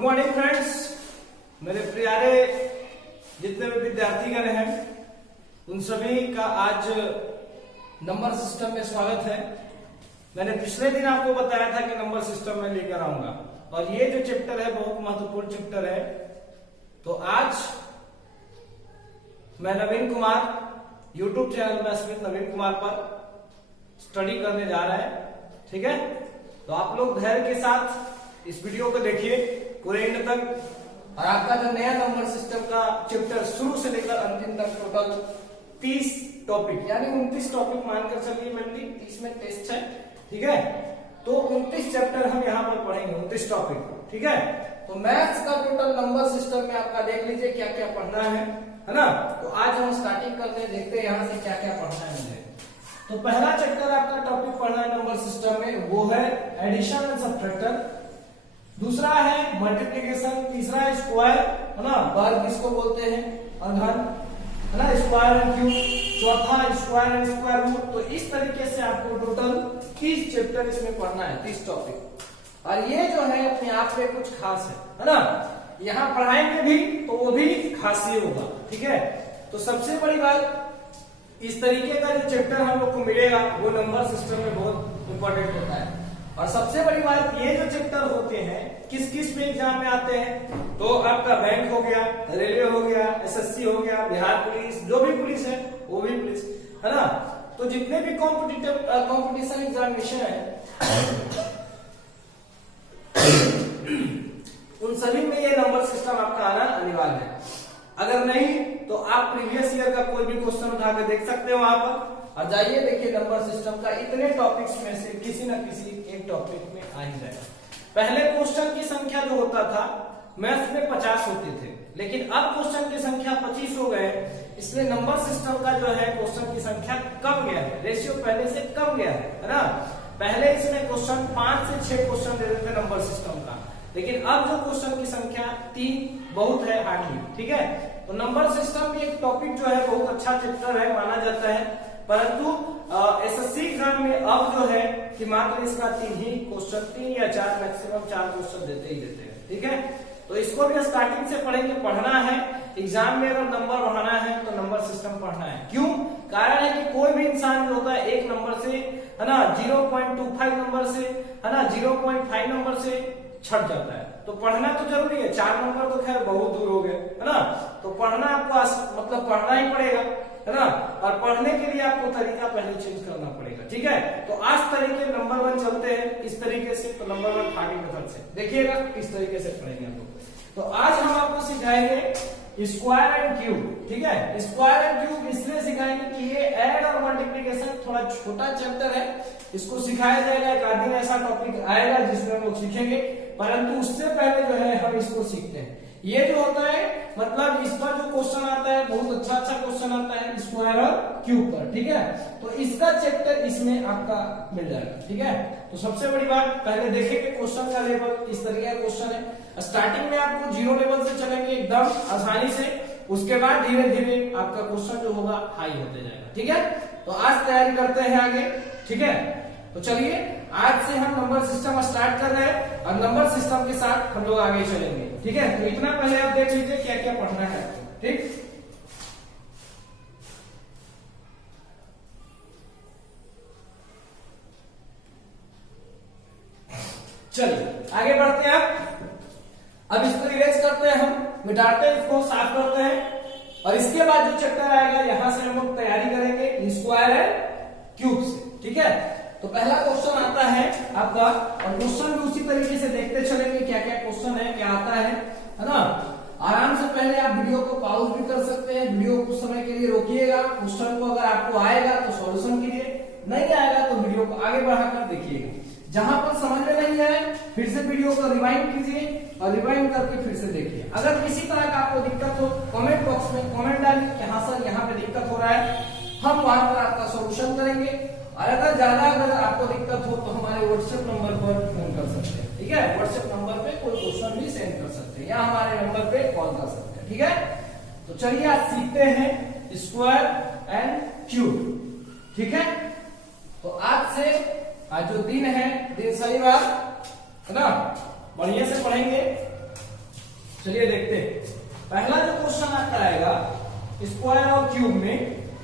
Good morning friends, मेरे प्यारे जितने भी विद्यार्थीगण हैं उन सभी का आज नंबर सिस्टम में स्वागत है। मैंने पिछले दिन आपको बताया था कि नंबर सिस्टम में लेकर आऊंगा और ये जो चैप्टर है बहुत महत्वपूर्ण चैप्टर है। तो आज मैं नवीन कुमार YouTube चैनल में स्मित नवीन कुमार पर स्टडी करने जा रहा है। ठीक है, तो आप लोग धैर्य के साथ इस वीडियो को देखिए पूरे एंड तक और आपका जो नया नंबर सिस्टम का चैप्टर शुरू से लेकर अंतिम तक टोटल 30 टॉपिक यानी 29 टॉपिक मानकर चलिए, मेनली 30 में टेस्ट है। ठीक है, तो 29 चैप्टर हम यहाँ पर पढ़ेंगे, 29 टॉपिक। ठीक है, तो मैथ्स का टोटल नंबर सिस्टम में आपका देख लीजिए क्या क्या पढ़ना है ना। तो आज हम स्टार्टिंग करते हैं, देखते हैं यहाँ से क्या क्या पढ़ना है मुझे। तो पहला चैप्टर आपका टॉपिक पढ़ना है नंबर सिस्टम में, वो है एडिशन एंड सबट्रैक्शन। दूसरा है मल्टीप्लिकेशन, तीसरा है स्क्वायर, है ना, वर्ग इसको बोलते हैं, और घन, है ना, स्क्वायर एंड क्यूब, चौथा स्क्वायर एंड स्क्वायर रूट। तो इस तरीके से आपको टोटल 30 चैप्टर इसमें पढ़ना है, 30 टॉपिक। और ये जो है अपने आप में कुछ खास है ना, यहाँ पढ़ाएंगे भी तो वो भी खास ही होगा। ठीक है, तो सबसे बड़ी बात इस तरीके का जो चैप्टर हम लोग को मिलेगा वो नंबर सिस्टम में बहुत इंपॉर्टेंट होता है। और सबसे बड़ी बात ये जो चैप्टर होते हैं किस किस में एग्जाम में आते हैं, तो आपका बैंक हो गया, रेलवे हो गया, एसएससी हो गया, बिहार पुलिस, जो भी पुलिस है वो भी पुलिस, है ना। तो जितने भी कॉम्पिटिशन एग्जामिनेशन है उन सभी में ये नंबर सिस्टम आपका आना अनिवार्य है। अगर नहीं तो आप प्रीवियस ईयर का कोई भी क्वेश्चन उठा के देख सकते हो वहां पर। और जाइए देखिए नंबर सिस्टम का इतने टॉपिक्स में से किसी न किसी एक टॉपिक में आ ही जाएगा। पहले क्वेश्चन की संख्या जो होता था मैथ्स में 50 होते थे, लेकिन अब क्वेश्चन की संख्या 25 हो गए, इसलिए नंबर सिस्टम का जो है क्वेश्चन की संख्या कम गया है, रेशियो पहले से कम गया है ना। पहले इसमें क्वेश्चन 5 से 6 क्वेश्चन दे देते नंबर सिस्टम का, लेकिन अब जो क्वेश्चन की संख्या 3 बहुत है हार्डली। ठीक है, तो नंबर सिस्टम भी एक टॉपिक जो है बहुत अच्छा चैप्टर है माना जाता है, परंतु एसएससी एग्जाम में अब जो है कि मात्र इसका 3 ही क्वेश्चन, 3 या 4 मैक्सिमम 4 क्वेश्चन देते ही देते हैं। ठीक है, तो इसको भी स्टार्टिंग से पढ़ेंगे, पढ़ना है। एग्जाम में अगर नंबर बढ़ाना है तो नंबर सिस्टम पढ़ना है। क्यों? कारण है कि कोई भी इंसान जो होता है एक नंबर से, है ना, 0.25 नंबर से, है ना, 0.5 नंबर से छट जाता है। तो पढ़ना तो जरूरी है, 4 नंबर तो खैर बहुत दूर हो गए, है ना। तो पढ़ना आपको मतलब पढ़ना ही पड़ेगा, है ना। और पढ़ने के लिए आपको तरीका पहले चेंज करना पड़ेगा। ठीक है, तो आज तरीके नंबर 1 चलते हैं इस तरीके से। तो नंबर 1 खाली मेथड से देखिएगा इस तरीके से पढ़ेंगे हम लोग। तो आज हम आपको सिखाएंगे स्क्वायर एंड क्यूब। ठीक है, स्क्वायर एंड क्यूब इसलिए सिखाएंगे कि ये ऐड और मल्टीप्लिकेशन थोड़ा छोटा चैप्टर है, इसको सिखाया जाएगा। एक आध दिन ऐसा टॉपिक आएगा जिसमें हम लोग सीखेंगे, परंतु उससे पहले जो है हम इसको सीखते हैं। ये जो होता है मतलब इस पर जो क्वेश्चन आता है बहुत अच्छा क्वेश्चन आता है स्क्वायर और क्यूब पर। ठीक है, तो इसका चैप्टर इसमें आपका मिल जाएगा। ठीक है, तो सबसे बड़ी बात पहले देखेंगे क्वेश्चन का लेवल, इस तरीके का क्वेश्चन है। स्टार्टिंग में आपको 0 लेवल से चलेंगे एकदम आसानी से, उसके बाद धीरे धीरे आपका क्वेश्चन जो होगा हाई होते जाएगा। ठीक है, तो आज तैयारी करते हैं आगे। ठीक है, तो चलिए आज से हम नंबर सिस्टम स्टार्ट कर रहे हैं और नंबर सिस्टम के साथ हम लोग आगे चलेंगे। ठीक है, तो इतना पहले आप देख लीजिए क्या क्या पढ़ना है आपको। ठीक, चलिए आगे बढ़ते हैं। अब इसको इरेज करते हैं, हम मिटाते हैं, इसको साफ करते हैं और इसके बाद जो चैप्टर आएगा यहां से हम लोग तैयारी करेंगे स्क्वायर एंड क्यूब से। ठीक है, तो पहला क्वेश्चन आता है आपका, और क्वेश्चन भी उसी तरीके से देखते चलेंगे क्या क्या क्वेश्चन है, क्या आता है ना। आराम से पहले आप वीडियो को पॉज भी कर सकते हैं, वीडियो को कुछ समय के लिए रोकिएगा, क्वेश्चन को अगर आपको आएगा तो सॉल्यूशन कीजिए, नहीं आएगा तो वीडियो को आगे बढ़ाकर देखिएगा। जहां पर समझ में नहीं आए फिर से वीडियो को रिवाइंड कीजिए और रिवाइंड करके फिर से देखिए। अगर किसी तरह का आपको दिक्कत हो कमेंट बॉक्स में कमेंट डालिए कि हाँ सर यहाँ पे दिक्कत हो रहा है, हम वहां पर आपका सोल्यूशन करेंगे। और अगर आपको दिक्कत हो तो हमारे व्हाट्सएप नंबर पर फोन कर सकते हैं। ठीक है, व्हाट्सएप नंबर पे कोई क्वेश्चन भी सेंड कर सकते हैं या हमारे नंबर पे कॉल कर सकते हैं। ठीक है, तो चलिए आज सीखते हैं स्क्वायर एंड क्यूब। ठीक है, तो आज से आज जो दिन है दिन शनिवार, है ना, बढ़िया से पढ़ेंगे। चलिए देखते हैं। पहला जो क्वेश्चन आपका आएगा स्क्वायर और क्यूब में,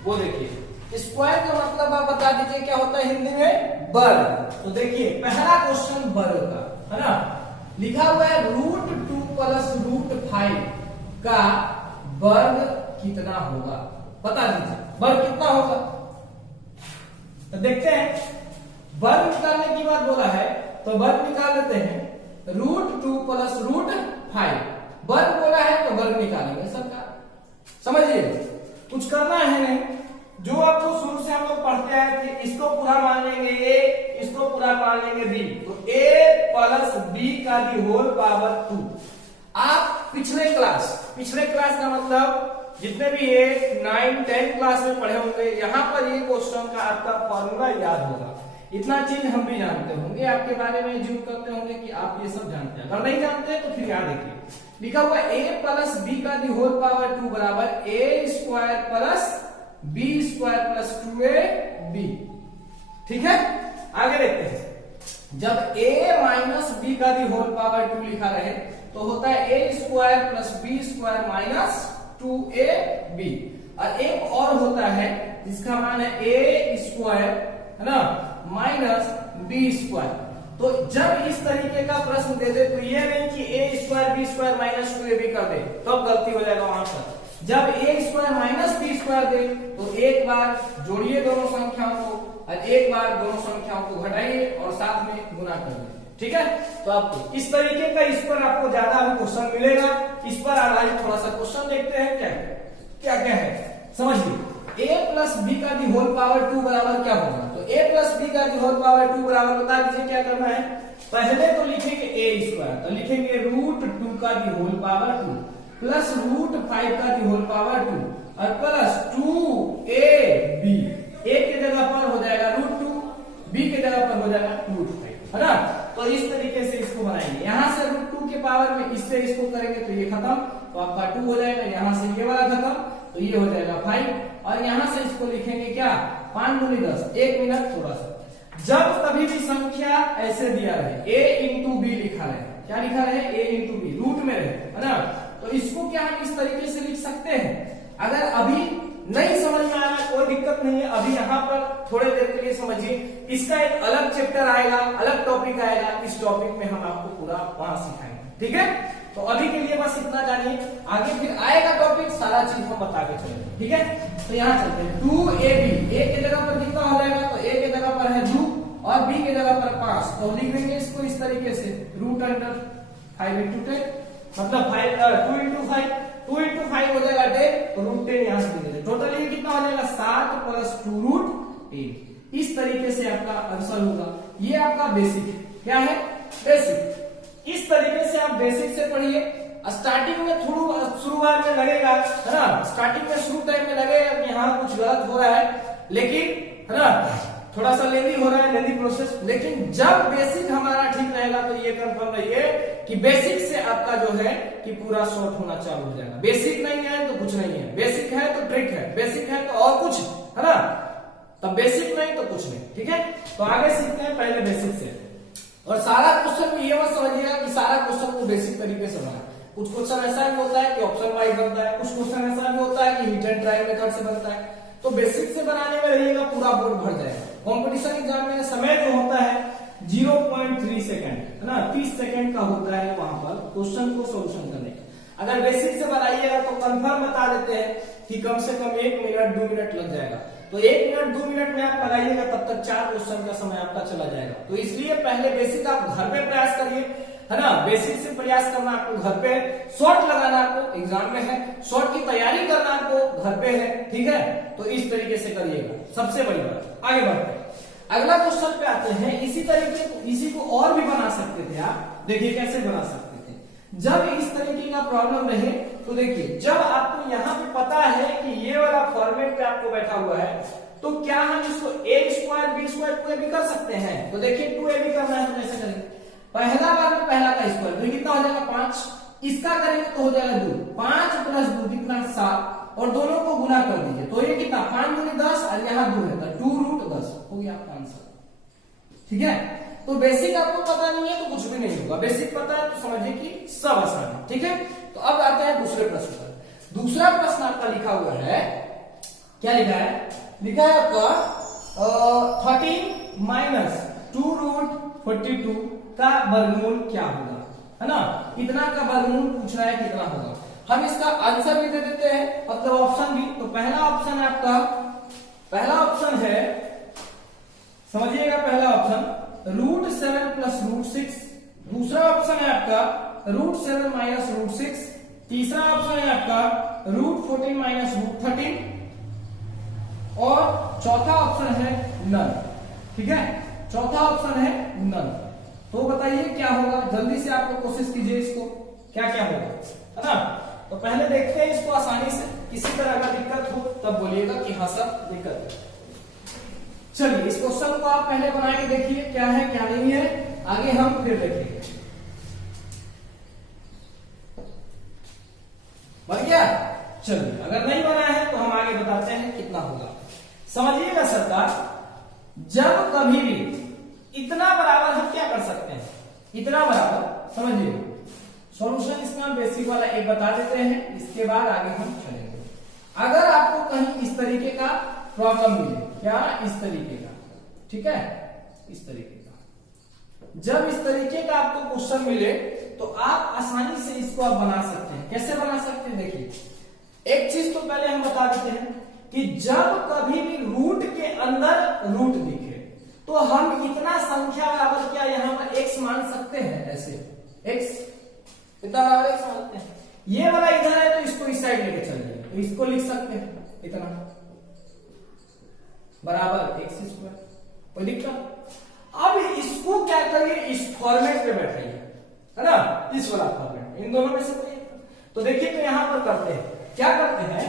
वो देखिए स्क्वायर का मतलब आप बता दीजिए क्या होता है हिंदी में, वर्ग। तो देखिए पहला क्वेश्चन वर्ग का है ना, लिखा हुआ है √2 प्लस √5 का वर्ग कितना होगा, बता दीजिए वर्ग कितना होगा। तो देखते हैं, वर्ग निकालने की बात बोला है तो वर्ग निकाल लेते हैं। √2 प्लस √5 वर्ग बोला है तो वर्ग निकालेंगे सरकार, समझिए कुछ करना है नहीं। जो आपको शुरू से हम लोग पढ़ते आए थे, इसको पूरा मान लेंगे a, इसको पूरा मान लेंगे b, तो a प्लस b का दी होल पावर 2। आप पिछले क्लास का मतलब जितने भी 8, 9, 10 क्लास में पढ़े होंगे, यहाँ पर ये क्वेश्चन का आपका फॉर्मूला याद होगा। इतना चीज हम भी जानते होंगे, आपके बारे में एज्यूम करते होंगे कि आप ये सब जानते हैं। अगर नहीं जानते हैं तो फिर याद रखिए, लिखा हुआ a प्लस b का दी होल पावर 2 बराबर a स्क्वायर plus b square plus 2ab। ठीक है, आगे देखते हैं। जब a माइनस b का दी होल पावर 2 लिखा रहे तो होता है a स्क्वायर plus b square minus 2ab। और एक और होता है जिसका मान है a स्क्वायर है ना माइनस b स्क्वायर। तो जब इस तरीके का प्रश्न दे दे तो ये नहीं कि a square b square minus 2ab कर दे, तो गलती हो जाएगा वहां पर। जब a square minus b square दे तो एक बार जोड़िए दोनों संख्याओं को और एक बार दोनों संख्याओं को घटाइए और साथ में गुना कर दीजिए। ठीक है, तो आपको इस तरीके का, इस पर आपको ज्यादा भी क्वेश्चन मिलेगा। इस पर आधारित थोड़ा सा क्वेश्चन देखते हैं क्या क्या है, समझिए। a प्लस बी का दी होल पावर 2 बराबर क्या होगा, तो a प्लस बी का दी होल पावर 2 बराबर बता दीजिए क्या करना है। पहले तो लिखेंगे a स्क्वायर, तो लिखेंगे √2 का दी होल पावर 2 प्लस √5 का दी होल पावर 2 और प्लस 2ab। a के जगह पर हो जाएगा √2, b के जगह पर हो जाएगा √5, है ना। तो इस तरीके से इसको बनाएंगे। यहां से √2 के पावर में इससे इसको करेंगे तो ये खत्म, तो आपका 2 हो जाएगा। यहां से ये वाला खत्म तो ये हो जाएगा 5 और यहां से इसको लिखेंगे क्या, 5 × 10। 1 मिनट थोड़ा सा। जब कभी भी संख्या ऐसे दिया रहे a × b लिखा रहे, क्या लिखा रहे, a × b रूट में रहे, है ना, तो इसको क्या हम इस तरीके से लिख सकते हैं। अगर अभी नहीं समझ में आ रहा कोई दिक्कत नहीं है, अभी यहाँ पर थोड़े देर के लिए समझिए। इसका एक अलग चैप्टर आएगा, अलग टॉपिक आएगा, इस टॉपिक में हम आपको पूरा वहां सिखाएंगे। ठीक है, तो अभी के लिए बस इतना जानिए, आगे फिर आएगा टॉपिक, सारा चीज हम बता के चलेंगे। ठीक है, तो यहाँ चलते हैं। 2ab a के जगह पर कितना हो जाएगा, तो a के जगह पर है 2 और b के जगह पर 5, तो लिख देंगे इसको इस तरीके से √5 × 10, मतलब 2 × 5 हो जाएगा 10, तो √10 यहां से दे देंगे। टोटल ये कितना हो जाएगा 7 प्लस 2 √8। इस तरीके से आपका आंसर होगा। ये आपका बेसिक है, क्या है, बेसिक। इस तरीके से आप बेसिक से पढ़िए। स्टार्टिंग में शुरुआत में लगेगा, है ना, स्टार्टिंग में शुरू टाइम में लगेगा कि हाँ कुछ गलत हो रहा है, लेकिन है ना थोड़ा सा लेंदी हो रहा है, लेंदी प्रोसेस। लेकिन जब बेसिक हमारा ठीक रहेगा तो ये कंफर्म रहिए कि बेसिक से आपका जो है कि पूरा शॉर्ट होना चालू हो जाएगा। बेसिक नहीं है तो कुछ नहीं है, बेसिक है तो ट्रिक है, बेसिक है तो और कुछ है ना, तब बेसिक नहीं तो कुछ नहीं। ठीक है, तो आगे सीखते हैं पहले बेसिक से। और सारा क्वेश्चन ये मत समझिएगा कि सारा क्वेश्चन को बेसिक तरीके से बना। कुछ क्वेश्चन ऐसा भी होता है कि ऑप्शन वाइज बनता है, कुछ क्वेश्चन ऐसा भी होता है कि हिट एंड ट्राई मेथड से बनता है। तो बेसिक से बनाने में रहिएगा, पूरा बोर्ड भर जाएगा। कंपटीशन एग्जाम में समय जो होता है 0.3 सेकंड, है ना, 30 सेकंड का होता है वहां पर क्वेश्चन को सोल्यूशन करने का। अगर बेसिक से बनाइएगा तो कंफर्म बता देते हैं कि कम से कम 1 मिनट 2 मिनट लग जाएगा। तो 1 मिनट 2 मिनट में आप लगाइएगा, तब तक 4 क्वेश्चन का समय आपका चला जाएगा। तो इसलिए पहले बेसिक आप घर पे प्रयास करिए, है ना, बेसिक से प्रयास करना आपको घर पे, शॉर्ट लगाना आपको एग्जाम में है, शॉर्ट की तैयारी करना आपको घर पे है। ठीक है, तो इस तरीके से करिएगा, सबसे बड़ी बात। आगे बढ़ते हैं, अगला क्वेश्चन पे आते हैं। इसी को और भी बना सकते थे आप, देखिए कैसे बना सकते थे। जब इस तरीके का प्रॉब्लम रहे तो देखिए, जब आपको यहाँ पे पता है कि ये वाला फॉर्मेट पे आपको बैठा हुआ है, तो क्या हम इसको a square b square 2ab कर सकते हैं। तो देखिए 2ab करना है तो कैसे करेंगे, पहला बार में पहला का स्क्वायर, तो कितना हो जाएगा 5, इसका करेंगे तो हो जाएगा 2, 5 प्लस 2 कितना 7, और दोनों को गुना कर दीजिए तो ये कितना 5 × 10 और यहाँ 2 है तो 2√10 हो गया आपका आंसर। ठीक है, तो बेसिक आपको पता नहीं है तो कुछ भी नहीं होगा, बेसिक पता है तो समझिए कि सब आसान है। ठीक है, तो अब आते हैं दूसरे प्रश्न पर। दूसरा प्रश्न आपका लिखा हुआ है, क्या लिखा है? लिखा है आपका 13 माइनस 2√42 का वर्गमूल क्या होगा, है ना? इतना का वर्गमूल पूछ रहा है, कितना होगा। हम इसका आंसर भी दे देते हैं, मतलब ऑप्शन भी। तो पहला ऑप्शन है आपका, पहला ऑप्शन है, समझिएगा, पहला ऑप्शन √7 प्लस √6। दूसरा ऑप्शन है आपका √7 माइनस √6। तीसरा ऑप्शन है आपका √14 माइनस √13 और चौथा ऑप्शन है नन। ठीक है, चौथा ऑप्शन है नन। तो बताइए क्या होगा, जल्दी से आप लोग कोशिश कीजिए इसको, क्या क्या होगा, है ना? तो पहले देखते हैं इसको आसानी से, किसी तरह का दिक्कत हो तब बोलिएगा कि हाँ सर दिक्कत है। चलिए इस क्वेश्चन को आप पहले बना के देखिए क्या है क्या नहीं है, आगे हम फिर देखेंगे। बन गया? चलिए, अगर नहीं बना है तो हम आगे बताते हैं कितना होगा। समझिएगा सरकार, जब कभी भी इतना बराबर हम क्या कर सकते हैं, इतना बराबर, समझिए सॉल्यूशन इसका हम बेसिक वाला एक बता देते हैं, इसके बाद आगे हम चलेंगे। अगर आपको कहीं इस तरीके का प्रॉब्लम मिले, क्या इस तरीके का, ठीक है, इस तरीके का, जब इस तरीके का आपको क्वेश्चन मिले तो आप आसानी से इसको आप बना सकते हैं। कैसे बना सकते हैं? देखिए, एक चीज तो पहले हम बता देते हैं कि जब कभी भी रूट के अंदर रूट दिखे तो हम इतना संख्या बराबर क्या यहाँ पर x मान सकते हैं, ऐसे x इतना बराबर x मानते हैं। ये वाला इधर है तो इसको इस साइड लेके चलिए, तो इसको लिख सकते हैं इतना बराबर x², कोई दिक्कत? अब इसको क्या करिए, इस फॉर्मेट पे बैठाइए, है ना, इस वाला फॉर्मेट, इन दोनों में से कोई। तो देखिए, तो यहां पर करते हैं, क्या करते हैं,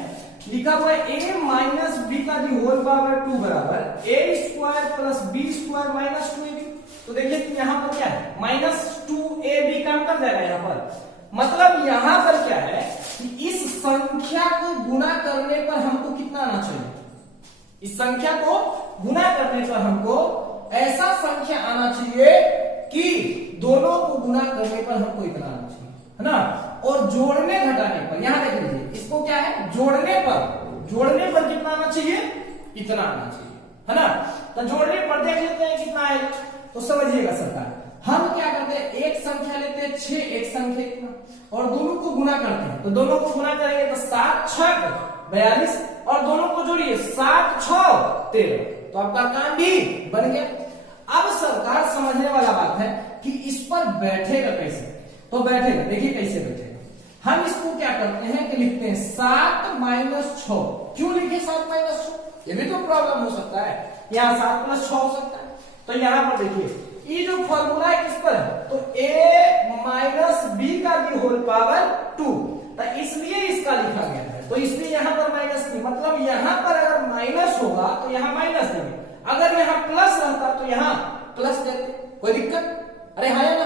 लिखा हुआ है a माइनस बी का होल पावर 2 बराबर a² plus b² minus 2ab। तो देखिए कि यहां पर क्या है, माइनस 2ab काम कर जाएगा यहां पर। मतलब यहां पर क्या है कि इस संख्या को गुना करने पर हमको कितना आना चाहिए, इस संख्या को गुना करने पर हमको ऐसा संख्या आना चाहिए कि दोनों को गुना करने पर हमको इतना आना चाहिए, है ना? और जोड़ने घटाने पर, यहां देख लीजिए, इसको क्या है, जोड़ने पर कितना आना चाहिए, इतना आना चाहिए, है ना? तो जोड़ने पर देख लेते हैं कितना आएगा। तो समझिएगा सरकार, हम क्या करते हैं, एक संख्या लेते हैं 6, एक संख्या इतना, और दोनों को गुना करते हैं। तो दोनों को गुना करेंगे तो 7 6 42, और दोनों को जोड़िए 7 6 13। तो आपका काम भी बन गया। अब सरकार समझने वाला बात है कि इस पर बैठेगा कैसे। तो बैठेगा, देखिए कैसे बैठेगा। हम इसको क्या करते हैं कि लिखते हैं 7 माइनस 6। क्यों लिखे 7 माइनस 6? ये भी तो प्रॉब्लम हो सकता है, यहाँ 7 प्लस 6 हो सकता है। तो यहाँ पर देखिए, ये जो फॉर्मूला है किस पर है, तो a माइनस बी का होल पावर 2, तो इसलिए इसका लिखा गया है। तो इसलिए यहाँ पर माइनस नहीं, मतलब यहाँ पर अगर माइनस होगा तो यहाँ माइनस देंगे, अगर यहाँ प्लस रहता तो यहाँ प्लस देते, कोई दिक्कत? अरे हाँ या ना?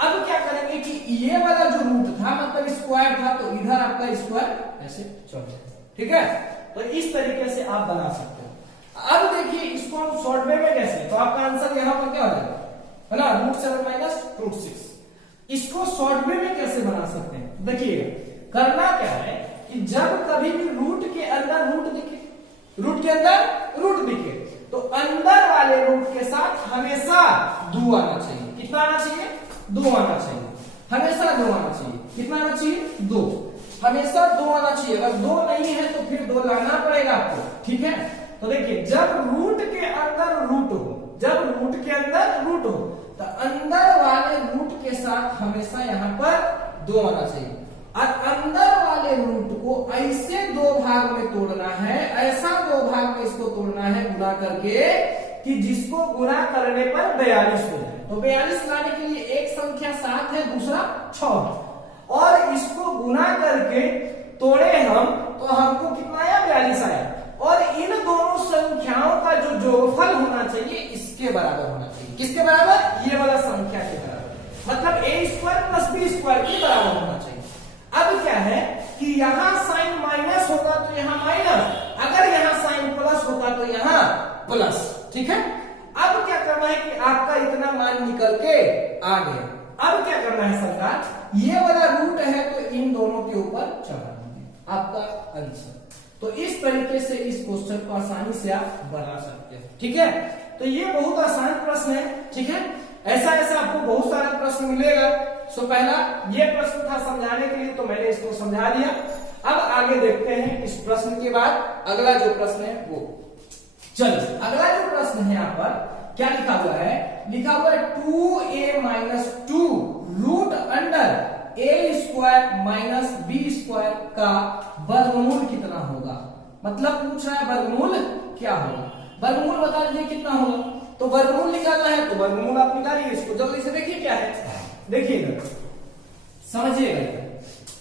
अब क्या करेंगे कि ये वाला जो रूट था, मतलब स्क्वायर था, तो इधर आपका स्क्वायर ऐसे चल जाएगा, ठीक है? तो इस तरीके से आप बना सकते हो। अब देखिए इसको हम शॉर्ट वे में कैसे, तो आपका आंसर यहाँ पर क्या हो जाएगा, है ना, √7 माइनस √6। इसको शॉर्ट वे में कैसे बना सकते हैं? देखिए, करना क्या है कि जब कभी भी रूट के अंदर रूट दिखे, रूट के अंदर रूट दिखे, तो अंदर वाले रूट के साथ हमेशा 2 आना चाहिए। कितना आना चाहिए? 2 आना चाहिए, हमेशा 2 आना चाहिए। कितना आना चाहिए? 2, हमेशा 2 आना चाहिए। अगर 2 नहीं है तो फिर 2 लाना पड़ेगा आपको, ठीक है? तो देखिए, जब रूट के अंदर रूट हो, जब रूट के अंदर रूट हो, तो अंदर वाले रूट के साथ हमेशा यहाँ पर 2 आना चाहिए। और अंदर वाले रूट को ऐसे 2 भाग में तोड़ना है, ऐसा 2 भाग में इसको तोड़ना है गुना करके, कि जिसको गुना करने पर 42 हो जाए। तो 42 लाने के लिए एक संख्या 7 है, दूसरा 6 है, और इसको गुना करके तोड़े हम, तो हमको कितना आया? 42 आया। और इन दोनों संख्याओं का जो जोड़फल होना चाहिए इसके बराबर होना चाहिए। किसके बराबर? ये वाला संख्या के बराबर, मतलब a² प्लस b² के बराबर होना चाहिए। अब क्या है कि यहाँ साइन माइनस होगा तो यहाँ माइनस, अगर यहाँ साइन प्लस होगा तो यहाँ प्लस, ठीक है? अब क्या करना है कि आपका इतना मान निकल के आ गया। अब क्या करना है सरकार, ये वाला रूट है तो इन दोनों के ऊपर चढ़ा देंगे, आपका आंसर। तो इस तरीके से इस क्वेश्चन को आसानी से आप बना सकते हैं, ठीक है। तो ये बहुत आसान प्रश्न है, ठीक है। ऐसा ऐसा आपको बहुत सारा प्रश्न मिलेगा। सो पहला ये प्रश्न था समझाने के लिए, तो मैंने इसको समझा दिया। अब आगे देखते हैं इस प्रश्न के बाद अगला जो प्रश्न है वो। चलिए अगला जो प्रश्न है यहाँ पर क्या लिखा हुआ है, लिखा हुआ है 2a minus 2 root under a square minus b square का वर्गमूल कितना होगा। मतलब पूछ रहा है वर्गमूल क्या होगा, वर्गमूल बता दीजिए कितना होगा। तो वर्गमूल निकालना है तो वर्गमूल आप निकालिए, इसको जल्दी से देखिए क्या है, देखिएगा समझिएगा।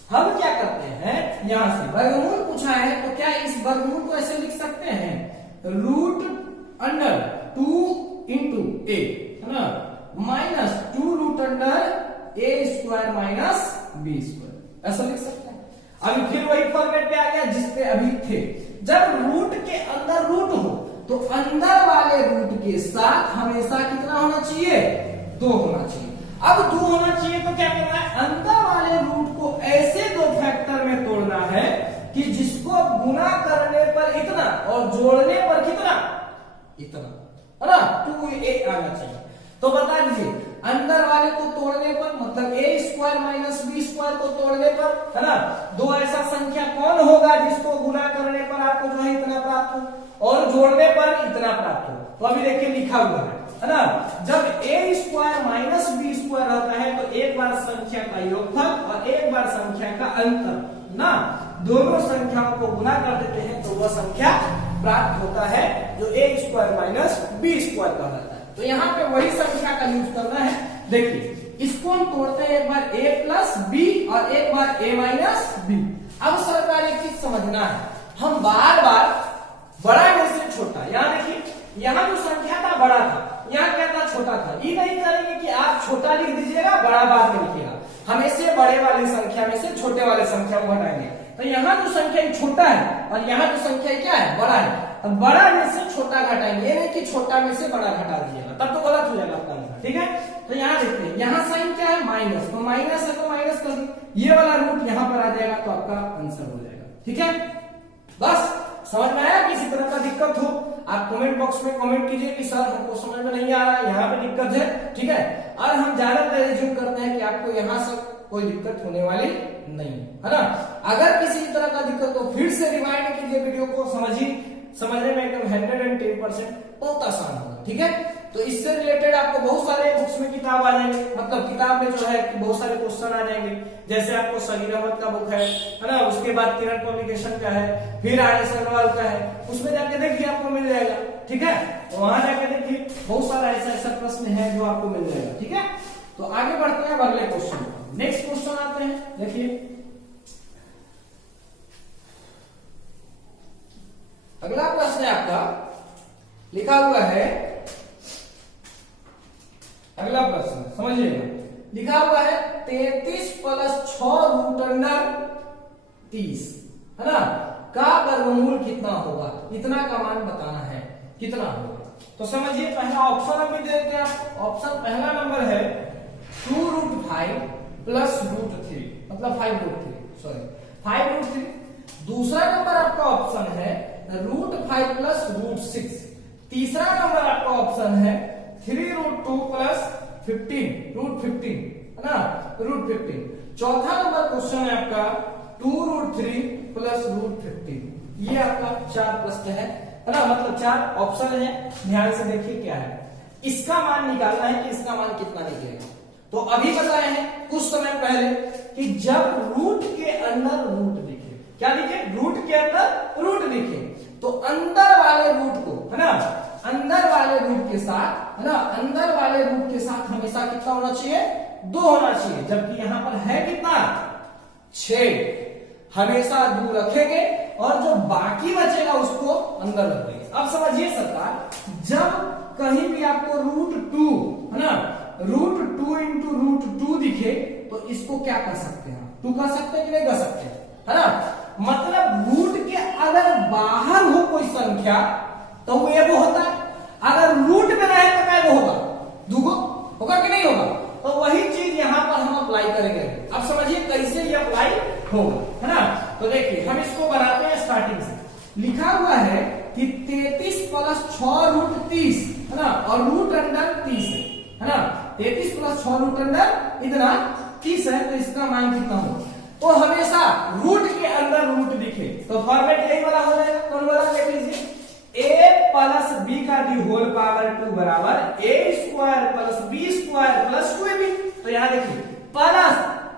हम क्या करते हैं, यहां से वर्गमूल पूछा है तो क्या इस वर्गमूल को ऐसे लिख सकते हैं, रूट अंडर 2 इंटू ए, है ना, माइनस 2 रूट अंडर ए स्क्वायर माइनस बी स्क्वायर, ऐसा लिख सकते हैं। अभी फिर वही फॉर्मेट पे आ गया जिसपे अभी थे। जब रूट के अंदर रूट हो तो अंदर वाले रूट के साथ हमेशा कितना होना चाहिए, 2 होना चाहिए। अब 2 होना चाहिए तो क्या करना है, अंदर वाले रूट को ऐसे 2 फैक्टर में तोड़ना है कि जिसको गुना करने पर इतना और जोड़ने पर कितना, इतना, है ना, 2a आना चाहिए। तो बता दीजिए अंदर वाले को तोड़ने पर, मतलब a square minus b square को तोड़ने पर, है ना, 2 ऐसा संख्या कौन होगा जिसको गुना करने पर आपको जो है इतना प्राप्त हो और जोड़ने पर इतना प्राप्त हो। तो अभी देखिए लिखा हुआ है ना, जब a square minus b square होता है तो एक बार संख्या का योगफल और एक बार संख्या का अंतर, ना, दोनों संख्याओं को गुना कर देते हैं तो वह संख्या प्राप्त होता है जो a square minus b square कहलाता है। तो यहाँ पे वही संख्या का यूज करना है। देखिए इसको हम तोड़ते हैं, एक बार a प्लस बी और एक बार a माइनस बी। अब सरकार एक चीज समझना है, हम बार बार बड़ा में से छोटा, यहाँ देखिए यहाँ जो संख्या था बड़ा था, यहाँ क्या था, छोटा था। ये नहीं करेंगे कि आप छोटा लिख दीजिएगा बड़ा बाद में लिखिएगा, हमेशा बड़े वाली संख्या में से छोटे वाले संख्या को घटाएंगे। तो यहाँ जो संख्या छोटा है और यहाँ जो संख्या क्या है, बड़ा है, तो बड़ा में से छोटा घटाएंगे, ये नहीं कि छोटा में से बड़ा घटा दीजिएगा, तब तो गलत हो जाएगा आपका आंसर, ठीक है। तो यहाँ देखते हैं, यहाँ साइन क्या है, माइनस, तो माइनस है तो माइनस कर दी, ये वाला रूट यहाँ पर आ जाएगा तो आपका आंसर हो जाएगा, ठीक है। बस समझ में आया। किसी तरह का दिक्कत हो आप कमेंट बॉक्स में कमेंट कीजिए कि सर हमको समझ में नहीं आ रहा है, यहाँ पे दिक्कत है, ठीक है। और हम ज्यादातर रिज्यूम करते हैं कि आपको यहाँ से कोई दिक्कत होने वाली नहीं है ना। अगर किसी तरह का दिक्कत हो फिर से रिवाइंड कीजिए वीडियो को, समझिए, समझने में एकदम 110% बहुत आसान होगा, ठीक है। तो इससे रिलेटेड आपको बहुत सारे बुक्स में किताब आ जाएंगे, मतलब किताब में जो है बहुत सारे क्वेश्चन आ जाएंगे। जैसे आपको सलीम अहमद का बुक है ना, उसके बाद किरण पब्लिकेशन का है, फिर RS अग्रवाल का है, उसमें जाके देखिए आपको मिल जाएगा, ठीक है। तो वहां जाके देखिए बहुत सारा ऐसा ऐसा प्रश्न है जो आपको मिल जाएगा, ठीक है। तो आगे बढ़ते हैं अगले क्वेश्चन। नेक्स्ट क्वेश्चन आते हैं, देखिए अगला प्रश्न है आपका, लिखा हुआ है, अगला प्रश्न समझिएगा, लिखा हुआ है 33 प्लस 6 रूट अंडर 30, है ना, का वर्गमूल कितना होगा, इतना का मान बताना है कितना होगा। तो समझिए पहला ऑप्शन हम भी दे देते हैं आपको। ऑप्शन पहला नंबर है 2 रूट 5 प्लस रूट 3, मतलब 5 रूट 3, सॉरी 5 रूट 3। दूसरा नंबर आपका ऑप्शन है रूट 5 प्लस रूट 6। तीसरा नंबर आपका ऑप्शन है 3 रूट 2 प्लस 15 रूट 15, है ना, रूट 15। चौथा नंबर क्वेश्चन है आपका 2 रूट 3 प्लस रूट 15। ये आपका 4 प्रश्न है ना, मतलब 4 ऑप्शन है। ध्यान से देखिए क्या है, इसका मान निकालना है कि इसका मान कितना निकलेगा। तो अभी बताए हैं कुछ समय पहले कि जब रूट के अंदर रूट दिखे, क्या दिखे, रूट के अंदर रूट दिखे, तो अंदर वाले रूट को, है ना, अंदर वाले रूट के साथ, है ना, अंदर वाले रूट के साथ हमेशा कितना होना चाहिए, 2 होना चाहिए। जबकि यहां पर है कितना, 6, हमेशा 2 रखेंगे और जो बाकी बचेगा उसको अंदर रख देंगे। अब समझिए सरकार, जब कहीं भी आपको रूट 2, है ना, रूट 2 इंटू रूट 2 दिखे तो इसको क्या कर सकते हैं, 2 कर सकते हैं कि नहीं कर सकते, है ना। मतलब रूट के अगर बाहर हो कोई संख्या तो वो एगो होता है, अगर रूट में रहे तो क्या होगा, 2 होगा कि नहीं होगा। तो वही चीज यहां पर हम अप्लाई करेंगे। अब समझिए कैसे ये अप्लाई होगा, है ना। तो देखिए हम इसको बनाते हैं स्टार्टिंग से। लिखा हुआ है कि 33 प्लस 6 रूट 30, है ना, और रूट अंडर 30 है ना। 33 प्लस 6 रूट अंडर इतना 30 है, तो इसका मान कितना होगा। तो हमेशा रूट के अंदर रूट दिखे तो फॉर्मेट यही वाला हो जाएगा। कौन वाला देख लीजिए, a प्लस बी का दी होल पावर 2 बराबर a स्क्वायर plus B square plus 2ab। तो यहां देखिए प्लस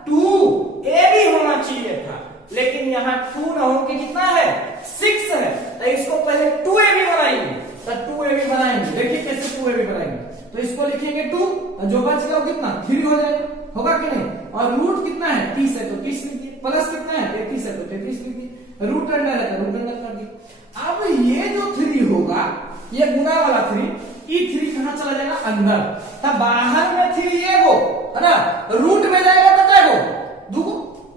2ab होना चाहिए था, लेकिन यहाँ 2 ना होके कितना है 6 है, तो इसको पहले 2ab बनाएंगे। तो 2ab बनाएंगे, देखिए कैसे 2ab बनाएंगे। तो इसको लिखेंगे 2, जो बच गया वो कितना 3 हो जाएगा, होगा कि नहीं। और रूट कितना है 30 है, तो 30 लिख दिए। प्लस कितना है 33 है, तो 33 लिख दिए। रूट अंडर है तो रूट अंडर कर दिए। अब ये जो 3 होगा, ये गुना वाला 3, ई 3 कहां चला जाएगा अंदर, तब बाहर में 3 ये हो, है ना। रूट में जाएगा तो क्या हो 2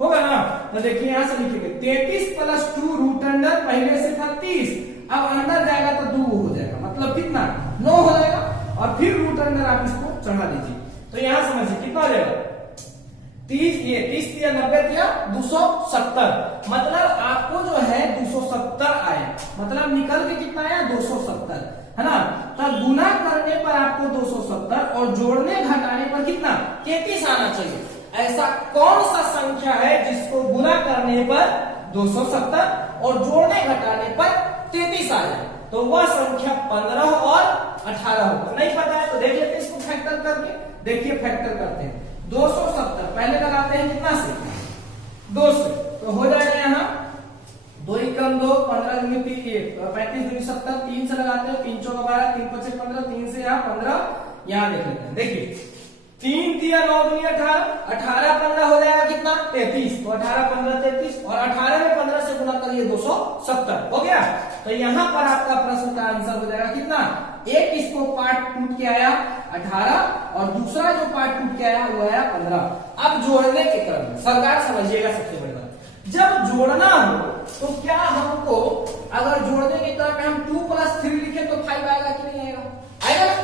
होगा ना। तो देखिए यहां से लिखेंगे 33 प्लस 2 रूट अंडर, पहले से था 30, अब अंदर जाएगा तो 2 हो जाएगा, मतलब कितना 9 हो जाएगा। और फिर रूट अंडर आप इसको चढ़ा दीजिए। तो यहां समझिए कितना हो जाएगा 30, ये 30 दिया 90 दिया 270, मतलब आपको जो है 270 आया, मतलब निकल के कितना आया 270, है ना। तब गुना करने पर आपको 270 और जोड़ने घटाने पर कितना 33 आना चाहिए। ऐसा कौन सा संख्या है जिसको गुना करने पर 270 और जोड़ने घटाने पर 33 आ जाए। तो वह संख्या 15 और 18 होगा। नहीं पता है तो देख लेते हैं इसको फैक्टर करके। देखिए फैक्टर करते हैं 270 पहले लगाते हैं कितना से 2 से, तो हो जाएगा यहाँ 2 एकम 2, 15 दूनी 3, 35 दूनी 70, 3 से लगाते हैं 3 चौका 12, 3 पचे 15, 3 से यहाँ 15, यहाँ देख लेते हैं। देखिए 3 दिया 9 दूनी 18, 18 15 हो जाएगा कितना 33, तो 18 15 33, और 18 में 15 से गुना करिए 270 हो गया। तो यहाँ पर आपका प्रश्न का आंसर हो जाएगा कितना, एक इसको पार्ट टूट के आया 18 और दूसरा जो पार्ट टूट के आया वो आया 15। अब जोड़ने के क्रम में सरकार समझिएगा सबसे बड़ी बात, जब जोड़ना हो तो क्या हमको अगर जोड़ने के क्रम में हम 2 + 3 लिखे तो 5 आएगा कि नहीं आएगा, आएगा ना।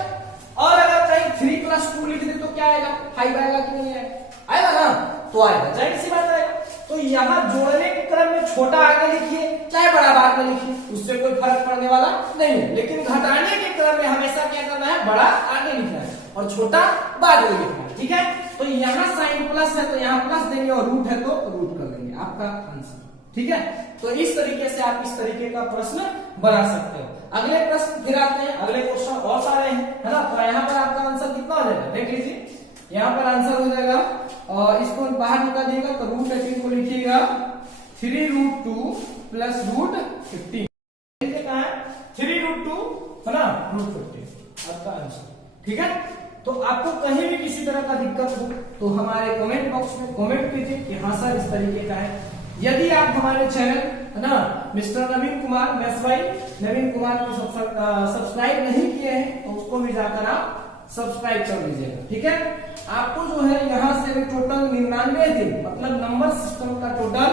और अगर कहीं 3 + 2 लिख दे तो क्या आएगा 5 आएगा कि नहीं आएगा, आएगा ना, तो आएगा, जाहिर सी बात आएगा। तो यहाँ जोड़ने के क्रम में छोटा आगे लिखिए चाहे बड़ा बाद में लिखिए, उससे कोई फर्क पड़ने वाला नहीं है। लेकिन घटाने के क्रम में हमेशा क्या करना है, बड़ा आगे लिखना है और छोटा बाद में लिखना है, ठीक है। तो यहाँ साइन प्लस है तो यहाँ प्लस देंगे और रूट है तो रूट कर देंगे, आपका आंसर, ठीक है। तो इस तरीके से आप इस तरीके का प्रश्न बना सकते हो। अगले प्रश्न फिर आते हैं, अगले क्वेश्चन और सारे हैं, है ना। तो यहाँ पर आपका आंसर कितना हो जाएगा देख लीजिए, यहाँ पर आंसर हो जाएगा और इसको बाहर निकालिएगा तो रूट 18 को लिखिएगा 3√2 + √15, कहा है 3√2 है ना √15 आपका आंसर, ठीक है। तो आपको कहीं भी किसी तरह का दिक्कत हो तो हमारे कमेंट बॉक्स में कमेंट कीजिए कि हाँ सर इस तरीके का है। यदि आप हमारे चैनल है ना मिस्टर नवीन कुमार मेसवाई नवीन कुमार को सब्सक्राइब नहीं किए हैं तो उसको भी जाकर आप सब्सक्राइब कर लीजिएगा, ठीक है। आपको जो है यहाँ से टोटल 99 दिन, मतलब नंबर सिस्टम का टोटल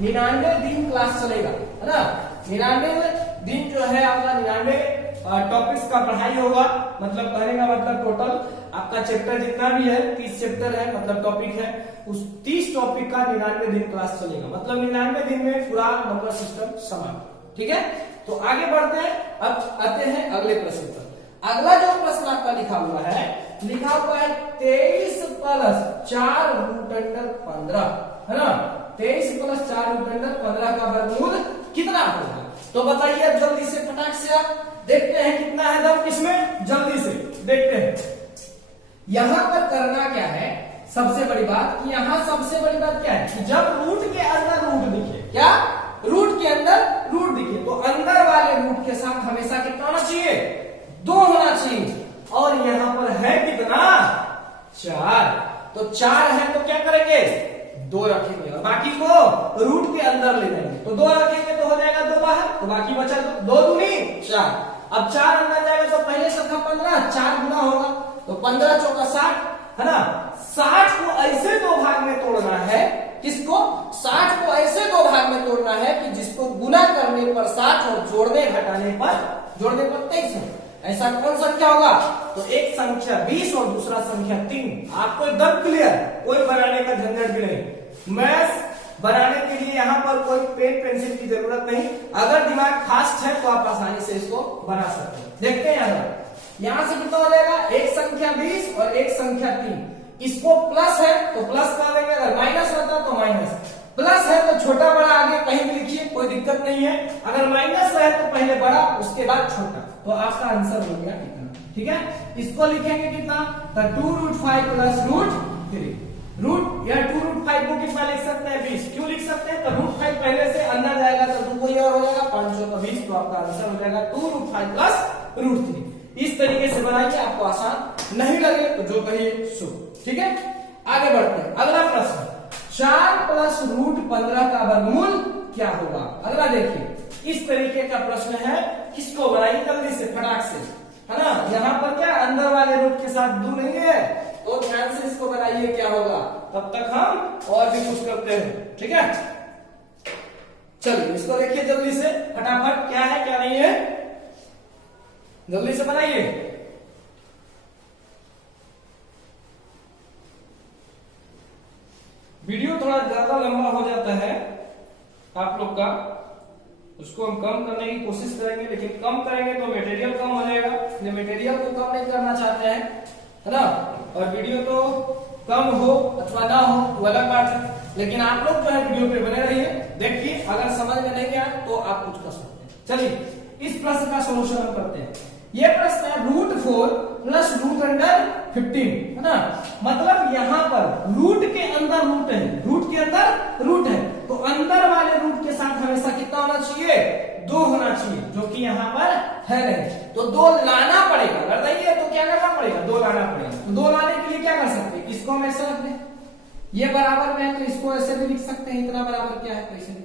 99 दिन क्लास चलेगा, है ना। 99 दिन जो है आपका 99 टॉपिक्स का पढ़ाई होगा, मतलब कहने का मतलब टोटल आपका चैप्टर जितना भी है 30 चैप्टर है, मतलब टॉपिक है, उस 30 टॉपिक का 99 दिन क्लास चलेगा, मतलब 99 दिन में पूरा नंबर सिस्टम समाप्त, ठीक है। तो आगे बढ़ते हैं, अब आते हैं अगले प्रश्न पर। अगला जो प्रश्न आपका लिखा हुआ है 23 + 4 रूट अंडर 15, है ना। 23 + 4 रूट अंडर 15 का वर्गमूल कितना होगा। तो बताइए जल्दी से, फटाक से आप देखते हैं कितना है दम किसमें, जल्दी से देखते हैं। यहां पर करना क्या है, सबसे बड़ी बात कि यहां सबसे बड़ी बात क्या है कि जब रूट के अंदर रूट दिखे, क्या रूट के अंदर रूट दिखे तो अंदर वाले रूट के साथ हमेशा कितना होना चाहिए 2 होना चाहिए। और यहां पर है कितना 4, तो 4 है तो क्या करेंगे 2 रखेंगे और बाकी को रूट के अंदर ले जाएंगे, तो 2 रखेंगे तो हो जाएगा 2 बाहर, तो बाकी बचा 2 दूनी 4। अब 4 अंदर जाएगा तो पहले से था 15, 4 गुना होगा तो 15 चौका 60, है ना। 60 को ऐसे 2 भाग में तोड़ना है, किसको 60 को ऐसे 2 भाग में तोड़ना है कि जिसको गुना करने पर 60 और जोड़ने घटाने पर 23 है। ऐसा कौन संख्या होगा, तो एक संख्या 20 और दूसरा संख्या 3। आपको एकदम क्लियर, कोई बनाने का झंझट भी नहीं। मैथ्स बनाने के लिए यहाँ पर कोई पेन पेंसिल की जरूरत नहीं, अगर दिमाग फास्ट है तो आप आसानी से इसको बना सकते हैं। देखते हैं यहाँ से कितना हो जाएगा, एक संख्या 20 और एक संख्या 3, इसको प्लस है तो प्लस कर देंगे, अगर माइनस रहता तो माइनस, प्लस है तो छोटा बड़ा आगे कहीं भी लिखिए कोई दिक्कत नहीं है, अगर माइनस है तो पहले बड़ा उसके बाद छोटा, तो आपका आंसर हो गया कितना। ठीक है, इसको लिखेंगे कितना, तो 2√5 प्लस √3, रूट या 2√5 को कितना लिख सकते हैं, 20, क्यों लिख सकते हैं, तो √5 पहले से अंदर जाएगा तो 2 कोई और हो जाएगा, 520, तो आपका आंसर हो जाएगा 2√5 प्लस √3। इस तरीके से बनाइए, आपको आसान नहीं लगे तो जो कहिए सो। ठीक है, आगे बढ़ते हैं, अगला प्रश्न, 4 प्लस √15 का वर्गमूल क्या होगा। अगला देखिए, इस तरीके का प्रश्न है, किसको बनाइए जल्दी से फटाक से, है ना। यहाँ पर क्या अंदर वाले रूट के साथ 2 नहीं है, तो ध्यान से इसको बनाइए क्या होगा, तब तक हम और भी कुछ करते हैं। ठीक है, चलिए इसको देखिए जल्दी से फटाफट, क्या है क्या नहीं है, जल्दी से बनाइए। वीडियो थोड़ा ज्यादा लंबा हो जाता है आप लोग का, उसको हम कम करने की कोशिश करेंगे, लेकिन कम करेंगे तो मटेरियल कम हो जाएगा, इसलिए मटेरियल को कम नहीं करना चाहते हैं, है ना। और वीडियो तो कम हो अथवा ना हो वो अलग बात है, लेकिन आप लोग जो है वीडियो पे बने रहिए, देखिए, अगर समझ में नहीं आया तो आप कुछ कर सकते हैं। चलिए इस प्रश्न का सोल्यूशन हम करते हैं। ये प्रश्न है √4 प्लस √15, है ना। मतलब यहाँ पर रूट के अंदर रूट है, रूट के अंदर रूट है, तो अंदर वाले रूट के साथ हमेशा कितना होना चाहिए, 2 होना चाहिए, जो कि यहाँ पर है नहीं, तो 2 लाना पड़ेगा। अगर नहीं है तो क्या करना पड़ेगा, 2 लाना पड़ेगा। तो 2 लाने के लिए क्या कर सकते हैं, इसको हम ऐसे रख दें, ये बराबर में है तो इसको ऐसे भी लिख सकते हैं, इतना बराबर क्या है तो ऐसे।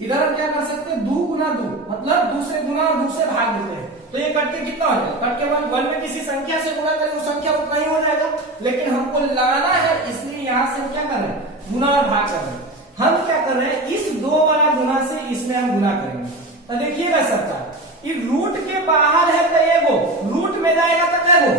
इधर हम क्या कर सकते हैं, 2 गुना 2, मतलब 2 से गुना और 2 से भाग देते हैं, तो ये कट के कितना हो जाएगा, कट के 1 में किसी संख्या से गुना करें वो संख्या उतना ही हो जाएगा, लेकिन हमको लाना है इसलिए यहाँ से क्या कर रहे हैं, गुना और भाग कर रहे हैं। हम क्या कर रहे हैं, इस 2 वाला गुना से इसमें हम गुना करेंगे। तो देखिएगा सबका, ये रूट के बाहर है तो एगो, रूट में जाएगा तो कैगो,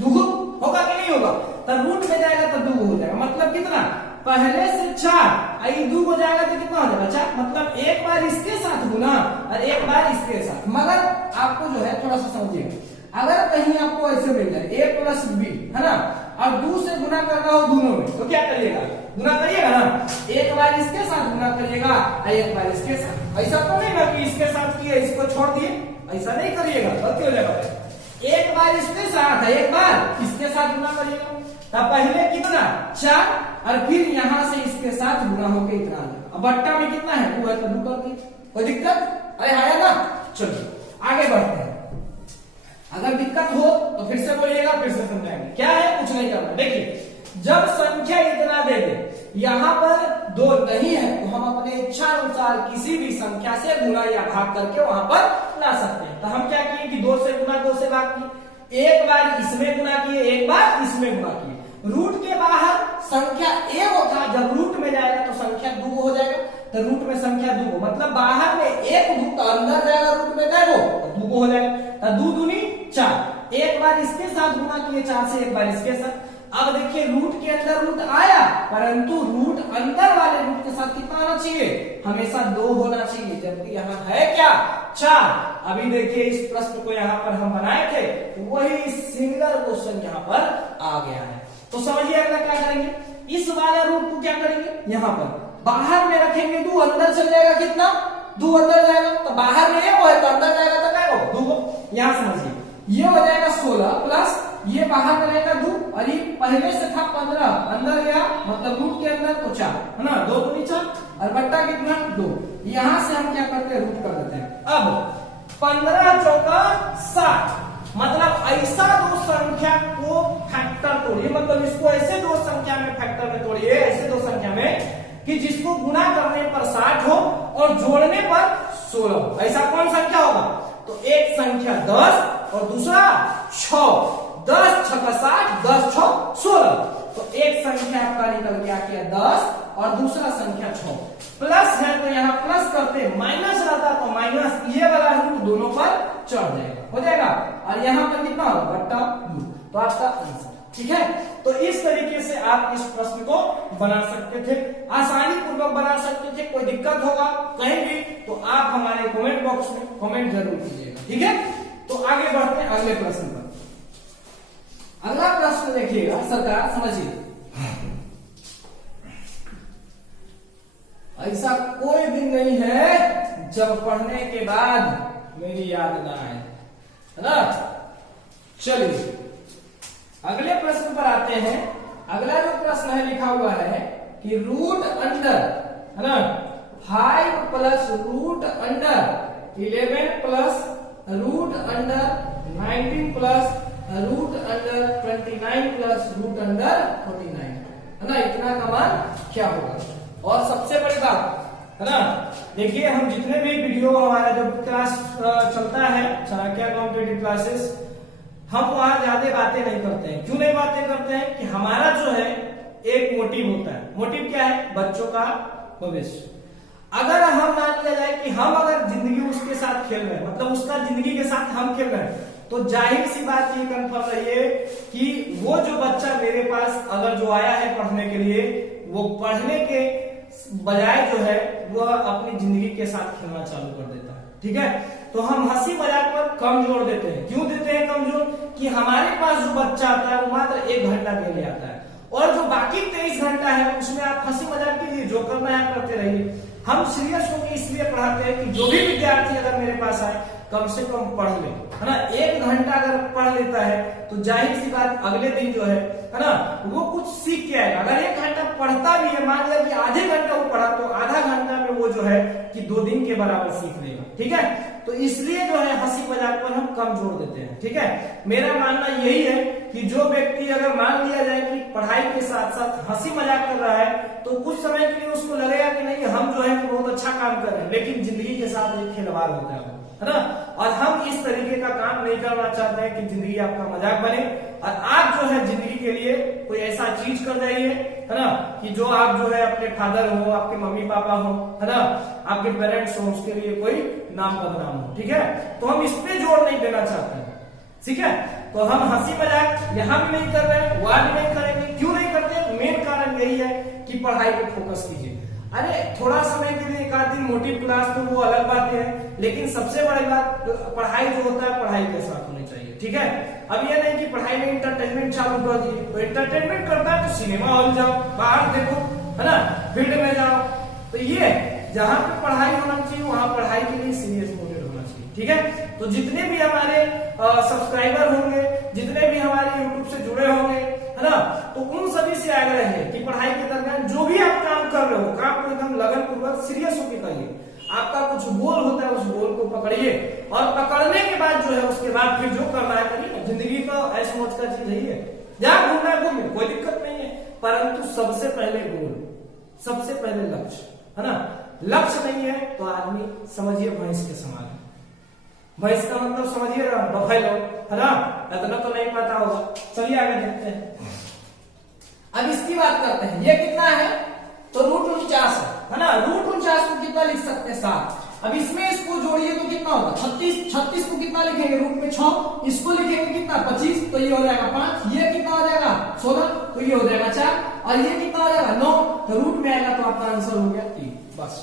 2 होगा कि नहीं होगा, तो रूट में जाएगा तो 2 हो जाएगा, मतलब कितना, पहले से 4, आई 2 हो जाएगा तो कितना हो जाएगा 4, मतलब एक बार इसके साथ गुना और एक बार इसके साथ। मगर आपको जो है थोड़ा सा समझिएगा, अगर कहीं आपको ऐसे मिल जाए a प्लस b, है ना, और 2 से गुना करना हो दोनों में, तो क्या करिएगा, गुना करिएगा ना, एक बार इसके साथ गुना करिएगा और एक बार इसके साथ। ऐसा तो नहीं ना कि इसके साथ किए इसको छोड़ दिए, ऐसा नहीं करिएगा, गलती हो जाएगा। एक बार इसके साथ एक बार इसके साथ गुना करिएगा, तब पहले कितना 4 और फिर यहां से इसके साथ गुना होके इतना आ जाएगा। अब बट्टा में कितना है, 2 है तो 2 कर दिए, कोई दिक्कत, अरे आया ना। चलिए आगे बढ़ते हैं, अगर दिक्कत हो तो फिर से बोलिएगा, फिर से समझाएंगे। क्या है, कुछ नहीं करना। देखिए जब संख्या इतना दे दे, यहाँ पर 2 नहीं है, तो हम अपने इच्छा अनुसार किसी भी संख्या से गुना या भाग करके वहां पर ला सकते हैं। तो हम क्या किए कि 2 से गुना 2 से भाग किए, एक बार इसमें गुना किए एक बार इसमें गुना किए। रूट के बाहर संख्या एक होता, जब रूट में जाएगा तो संख्या 2 हो जाएगा, तो रूट में संख्या 2, मतलब बाहर में 1 2 तो अंदर जाएगा रूट में क्या हो, तो 2 हो जाएगा, तो 2 दूनी 4, एक बार इसके साथ गुना किए 4 से, एक बार इसके साथ। अब देखिए रूट के अंदर रूट आया, परंतु रूट अंदर वाले रूट के साथ कितना आना चाहिए, हमेशा 2 होना चाहिए, जबकि यहाँ है क्या 4। अभी देखिए इस प्रश्न को यहाँ पर हम बनाए थे, वही सिंगल क्वेश्चन यहाँ पर आ गया है। तो समझिए अगला क्या करेंगे, इस वाले रूट को क्या करेंगे, यहाँ पर बाहर में रखेंगे 2, अंदर चल जाएगा कितना, 2 अंदर जाएगा, तो बाहर में ये वो है तो अंदर जाएगा तो क्या हो 2। यहाँ समझिए ये हो जाएगा 16 प्लस ये बाहर में रहेगा 2, और ये पहले से था 15 अंदर गया, मतलब रूट के अंदर तो 4, है ना, 2 दूनी 4 और बट्टा कितना 2। यहाँ से हम क्या करते हैं, रूट कर देते हैं। अब 15 चौका 60, मतलब ऐसा 2 संख्या को फैक्टर तोड़िए, मतलब इसको ऐसे 2 संख्या में फैक्टर में तोड़िए, ऐसे 2 संख्या में कि जिसको गुना करने पर 60 हो और जोड़ने पर 16। ऐसा कौन संख्या होगा, तो एक संख्या 10 और दूसरा 6, 10 6 60, 10 6 16, तो एक संख्या आपका निकल गया क्या 10 और दूसरा संख्या 6। प्लस है तो यहाँ प्लस करते, माइनस रहता तो माइनस, ये वाला रूट दोनों पर चढ़ जाएगा, हो जाएगा, और यहाँ पर कितना होगा बट्टा 2, तो आपका आंसर। ठीक है, तो इस तरीके से आप इस प्रश्न को बना सकते थे, आसानी पूर्वक बना सकते थे। कोई दिक्कत होगा कहीं भी तो आप हमारे कमेंट बॉक्स में कमेंट जरूर कीजिएगा, ठीक है। तो आगे बढ़ते हैं अगले प्रश्न पर। अगला प्रश्न देखिएगा सरकार, समझिए, ऐसा कोई दिन नहीं है जब पढ़ने के बाद मेरी याद ना आए, है ना। चलिए अगले प्रश्न पर आते हैं। अगला जो प्रश्न है लिखा हुआ है कि रूट अंडर, है ना, 5 plus root under 11 plus root under 19 plus root under 29 plus root under 49, है ना, इतना का मान क्या होगा। और सबसे बड़ी बात, है ना, देखिए हम जितने भी वीडियो हमारा जो क्लास चलता है चाणक्य कॉम्पिटिटिव क्लासेस, हम वहां ज्यादा बातें नहीं करते हैं। क्यों नहीं बातें करते हैं कि हमारा जो है एक मोटिव होता है। मोटिव क्या है? बच्चों का भविष्य। अगर हम मान लिया जाए कि हम अगर जिंदगी उसके साथ खेल रहे हैं, मतलब उसका जिंदगी के साथ हम खेल रहे हैं, तो जाहिर सी बात ये कन्फर्म रहिए कि वो जो बच्चा मेरे पास अगर जो आया है पढ़ने के लिए, वो पढ़ने के बजाय जो है वह अपनी जिंदगी के साथ खेलना चालू कर देता है, ठीक है। तो हम हंसी मजाक पर कम जोर देते हैं। क्यों देते हैं कम जोर? कि हमारे पास जो बच्चा आता है वो मात्र 1 घंटा के लिए आता है, और जो बाकी 23 घंटा है उसमें आप हंसी मजाक के लिए जो करना है करते रहिए। हम सीरियस होकर इसलिए पढ़ाते हैं कि जो भी विद्यार्थी अगर मेरे पास आए कम से कम पढ़ ले, है ना। 1 घंटा अगर पढ़ लेता है तो जाहिर सी बात अगले दिन जो है ना, वो कुछ सीख के आएगा। अगर 1 घंटा पढ़ता भी है, मान लिया कि आधे घंटा वो पढ़ा, तो आधा घंटा में वो जो है कि 2 दिन के बराबर सीख लेगा, ठीक है। तो इसलिए जो है हंसी मजाक पर हम कम जोर देते हैं, ठीक है। मेरा मानना यही है कि जो व्यक्ति अगर मान लिया जाए कि पढ़ाई के साथ साथ हंसी मजाक कर रहा है, तो कुछ समय के लिए उसको लगेगा कि नहीं हम जो है बहुत अच्छा काम कर रहे हैं, लेकिन जिंदगी के साथ एक खिलवाड़ होता है ना। और हम इस तरीके का काम नहीं करना चाहते हैं कि जिंदगी आपका मजाक बने, और आप जो है जिंदगी के लिए कोई ऐसा चीज कर जाइए, है ना, कि जो आप जो है अपने फादर हो, आपके मम्मी पापा हो, है ना, आपके पेरेंट्स हो, उसके लिए कोई नाम बदनाम हो, ठीक है। तो हम इस पे जोर नहीं देना चाहते हैं, ठीक है। तो हम हंसी मजाक यहाँ भी नहीं कर रहे, वहां भी नहीं करेंगे। क्यों नहीं करते? मेन कारण यही है कि पढ़ाई पे फोकस कीजिए। अरे थोड़ा समय के लिए 1 आध दिन मोटी क्लास तो वो अलग बात है, लेकिन सबसे बड़ी बात पढ़ाई जो होता है पढ़ाई के साथ होनी चाहिए, ठीक है। अब ये नहीं कि पढ़ाई में इंटरटेनमेंट चालू कर दिए, तो इंटरटेनमेंट करता है तो सिनेमा हॉल जाओ, बाहर देखो, है ना, फील्ड में जाओ। तो ये जहां पे पढ़ाई होना चाहिए वहां पढ़ाई के लिए सीरियस मोटिव होना चाहिए, ठीक है। तो जितने भी हमारे सब्सक्राइबर होंगे, जितने भी हमारे यूट्यूब से जुड़े होंगे, है ना, तो उन सभी से आग्रह है कि पढ़ाई के दरमियान जो भी आप काम कर रहे हो, काम को एकदम लगन पूर्वक सीरियस होकर करिए। आपका कुछ गोल होता है, उस गोल को पकड़िए, और पकड़ने के बाद जो है उसके बाद फिर जो करना है करिए। जिंदगी का ऐसा मौज का चीज नहीं है, जहां घूमना है घूमिए, कोई दिक्कत नहीं है, परंतु सबसे पहले गोल, सबसे पहले लक्ष्य, है ना। लक्ष्य नहीं है तो आदमी समझिए भैंस के समान है। भैंस का मतलब समझिए ना, बफेलो, है ना, इतना तो नहीं पता होगा। चलिए आगे देखते हैं। अब इसकी बात करते हैं, ये कितना है? तो रूट 49 है ना। रूट 49 को कितना लिख सकते हैं? 7। अब इसमें इसको जोड़िए तो कितना होगा? 36। 36 को कितना लिखेंगे? रूट में 6, इसको लिखेंगे कितना? 25, तो ये हो जाएगा 5। ये कितना हो जाएगा? 16, तो ये हो जाएगा 4, और ये कितना हो जाएगा? 9। तो रूट में आएगा तो आपका आंसर हो गया 3, बस,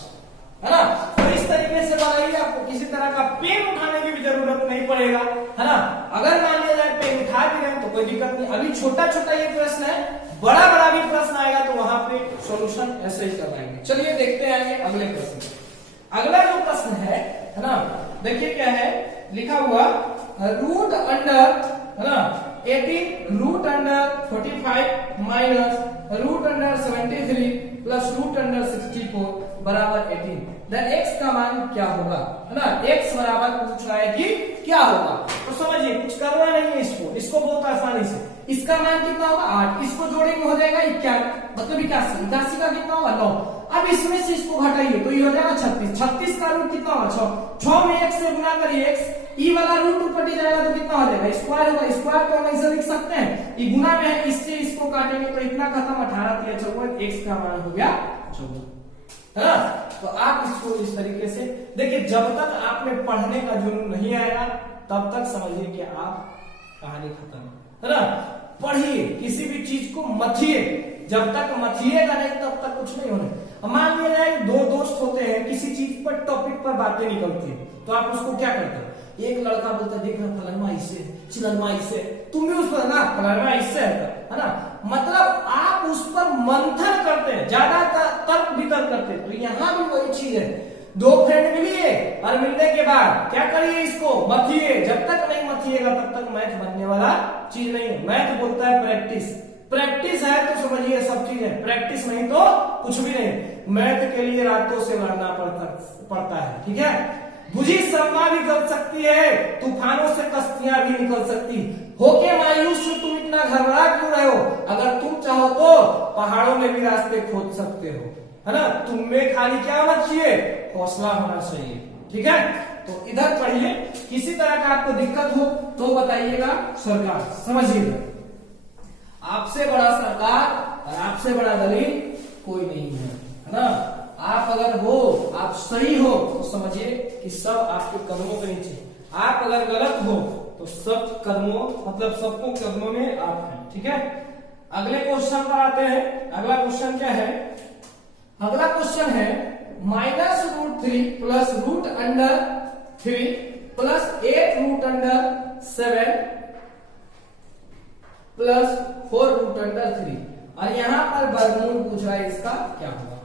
है ना। तो इस तरीके से बनाइए, आपको किसी तरह का पेन उठाने की भी जरूरत नहीं पड़ेगा, है ना। अगर मान लिया जाए पेन उठा भी रहे तो कोई दिक्कत नहीं। अभी छोटा छोटा ये प्रश्न है, बड़ा बड़ा भी प्रश्न आएगा तो वहां पे सॉल्यूशन ऐसे ही करवाएंगे। चलिए देखते हैं अगले प्रश्न। अगला जो प्रश्न है ना, देखिए क्या है लिखा हुआ, रूट अंडर, है ना, 18 root under 45 minus root under 73 plus root under 64 बराबर 18। देन x का मान क्या होगा, है ना। x बराबर पूछ रहा है कि क्या होगा, तो समझिए कुछ करना नहीं है इसको बहुत आसानी से। इसका मान कितना होगा? 8। इसको जोड़ेंगे हो जाएगा 81, मतलब 81। 81 का कितना होगा? 9। अब इसमें से इसको घटाइए तो ये हो जाएगा 36। 36 का रूट कितना होगा? 6। 6 में 1 से गुना करिए, x ई वाला रूट ऊपर जाएगा तो कितना हो जाएगा? स्क्वायर होगा। स्क्वायर को हम ऐसे लिख सकते हैं, ये गुना में है, इससे इसको काटेंगे तो इतना खत्म। 18 3 14, x का मान हो गया 14, है ना। तो आप इसको इस तरीके से देखिए, जब तक आप में पढ़ने का जुनून नहीं आएगा तब तक समझिए कि आप कहानी खत्म, है ना। पढ़िए, किसी भी चीज को मथिए, जब तक मथिएगा नहीं तब तक कुछ नहीं होने। मान लिया जाए दो दोस्त होते हैं, किसी चीज पर टॉपिक पर बातें निकलती है, तो आप उसको क्या करते हो? एक लड़का बोलता है देख ना फलाना इससे, चिलनमा इससे, तुम भी उस पर ना फलाना इससे है ना, मतलब आप उस पर मंथन करते हैं, ज्यादा तर्क वितर्क करते हैं। तो यहाँ भी वही चीज है, दो फ्रेंड मिलिए और मिलने के बाद क्या करिए, इसको मथिए, जब तक नहीं मथिएगा तब तक मैथ बनने वाला चीज नहीं है। मैथ बोलता है प्रैक्टिस, प्रैक्टिस है तो समझिए सब चीज है, प्रैक्टिस नहीं तो कुछ भी नहीं। मैथ के लिए रातों से लड़ना पड़ता है, ठीक है। बुझी शर्मा भी गल सकती है, तूफानों से कश्तियां भी निकल सकती। होके मायूस से तुम इतना घबरा क्यों रहे हो? अगर तुम चाहो तो पहाड़ों में भी रास्ते खोद सकते हो, है ना। तुम में खाली क्या होना चाहिए? हौसला होना चाहिए, ठीक है। तो इधर पढ़िए, किसी तरह का आपको दिक्कत हो तो बताइएगा सरकार, समझिएगा। आपसे बड़ा सरकार और आपसे बड़ा दलील कोई नहीं है ना। आप अगर हो, आप सही हो तो समझिए कि सब आपके कदमों के नीचे, आप अगर गलत हो तो सब कदमों मतलब सबको कदमों में आप हैं, ठीक है। अगले क्वेश्चन पर आते हैं। अगला क्वेश्चन क्या है? अगला क्वेश्चन है -√3 प्लस √3 प्लस 8√7 प्लस 4√3 और यहाँ पर वर्गमूल पूछ रहा है, इसका क्या होगा?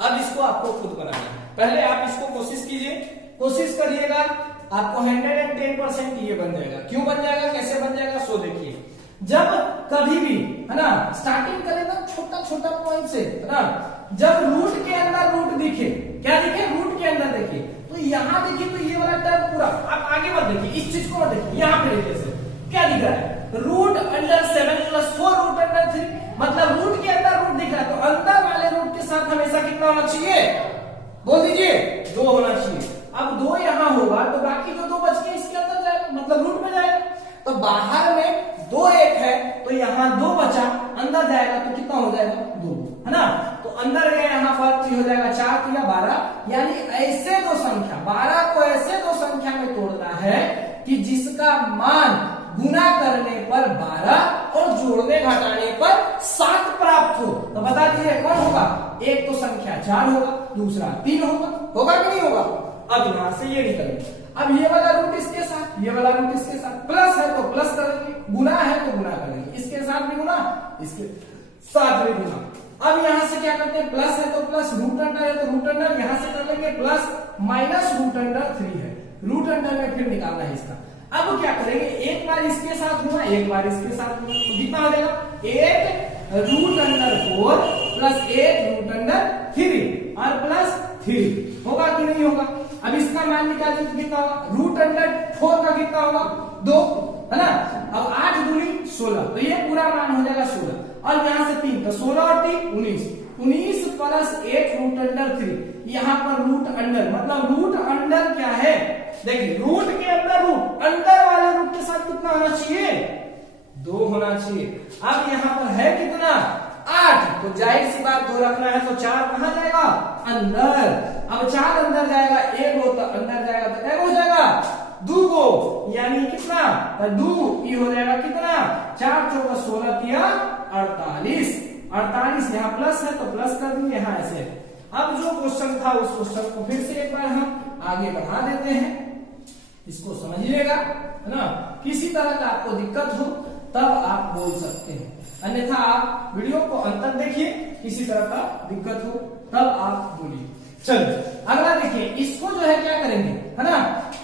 अब इसको आपको खुद बनाना है। पहले आप इसको कोशिश कीजिए, कोशिश करिएगा, आपको 110% ये बन जाएगा। क्यों बन जाएगा, कैसे बन जाएगा, सो देखिए। जब कभी भी, है ना, स्टार्टिंग करें ना छोटा छोटा पॉइंट से, है ना, जब रूट के अंदर रूट दिखे, क्या दिखे, रूट के अंदर देखिए, तो यहाँ देखिए तो ये वाला टर्म पूरा, आप आगे मत देखिए, इस चीज को मत देखिए, यहाँ पे देखिए से क्या दिख रहा है, √7 प्लस 4√3, मतलब रूट के अंदर रूट दिख रहा है, तो अंदर वाले रूट के साथ हमेशा कितना होना चाहिए, बोल दीजिए, 2 होना चाहिए। अब 2 यहाँ होगा तो बाकी जो 2 बच गए इसके अंदर जाएगा, मतलब रूट में जाएगा। तो बाहर में 2 1 है तो यहाँ 2 बचा, अंदर जाएगा तो कितना हो जाएगा, 2, है ना। तो अंदर गया यहाँ पर हो जाएगा 4 या 12, यानी ऐसे 2 संख्या, 12 को ऐसे 2 संख्या में तोड़ना है कि जिसका मान गुना करने पर 12 और जोड़ने घटाने पर 7 प्राप्त हो। तो बता दीजिए कौन होगा? एक तो संख्या 4 होगा, दूसरा 3 होगा कि नहीं होगा? अब यहां से ये निकलेगा। अब ये वाला रूट इसके साथ, ये वाला रूट इसके साथ, प्लस है तो प्लस करेंगे, गुना है तो गुना करेंगे, इसके साथ भी गुना, इसके साथ भी गुना। अब यहां से क्या करते हैं, प्लस है तो प्लस, रूट अंडर है तो रूट अंडर, यहां से कर लेंगे प्लस -√3 है, रूट अंडर में फिर निकालना है इसका। अब क्या करेंगे, एक बार इसके साथ हुआ, एक बार इसके साथ हुआ, तो कितना हो जाएगा, 8√4 प्लस 8√3 और प्लस 3 होगा कि नहीं होगा? अब इसका मान निकालिए तो कितना होगा, √4 का कितना होगा, 2, है ना। अब 8 दूनी 16, तो ये पूरा मान हो जाएगा 16, और यहां से 3, तो 16 और 3 19 प्लस 8√3, यहाँ पर रूट अंडर, मतलब रूट अंडर क्या है, देखिए रूट के अंदर रूट, अंदर वाले रूट के साथ कितना होना चाहिए, 2 होना चाहिए। अब यहाँ पर है कितना, 8, तो जाहिर सी बात 2 रखना है तो 4 कहां जाएगा, अंदर। अब 4 अंदर जाएगा, 1 हो तो अंदर जाएगा तो 1 हो जाएगा, 2 को यानी कितना, 2 ये हो जाएगा कितना, 4 × 16 48 यहाँ प्लस है तो प्लस कर देंगे, यहाँ ऐसे। अब जो क्वेश्चन था उस क्वेश्चन को फिर से एक बार हम आगे बढ़ा देते हैं, इसको समझिएगा, है ना। किसी तरह का आपको दिक्कत हो तब आप बोल सकते हैं, अन्यथा आप वीडियो को अंत तक देखिए, किसी तरह का दिक्कत हो तब आप बोलिए। चलिए अगला देखिए, इसको जो है क्या करेंगे, है ना,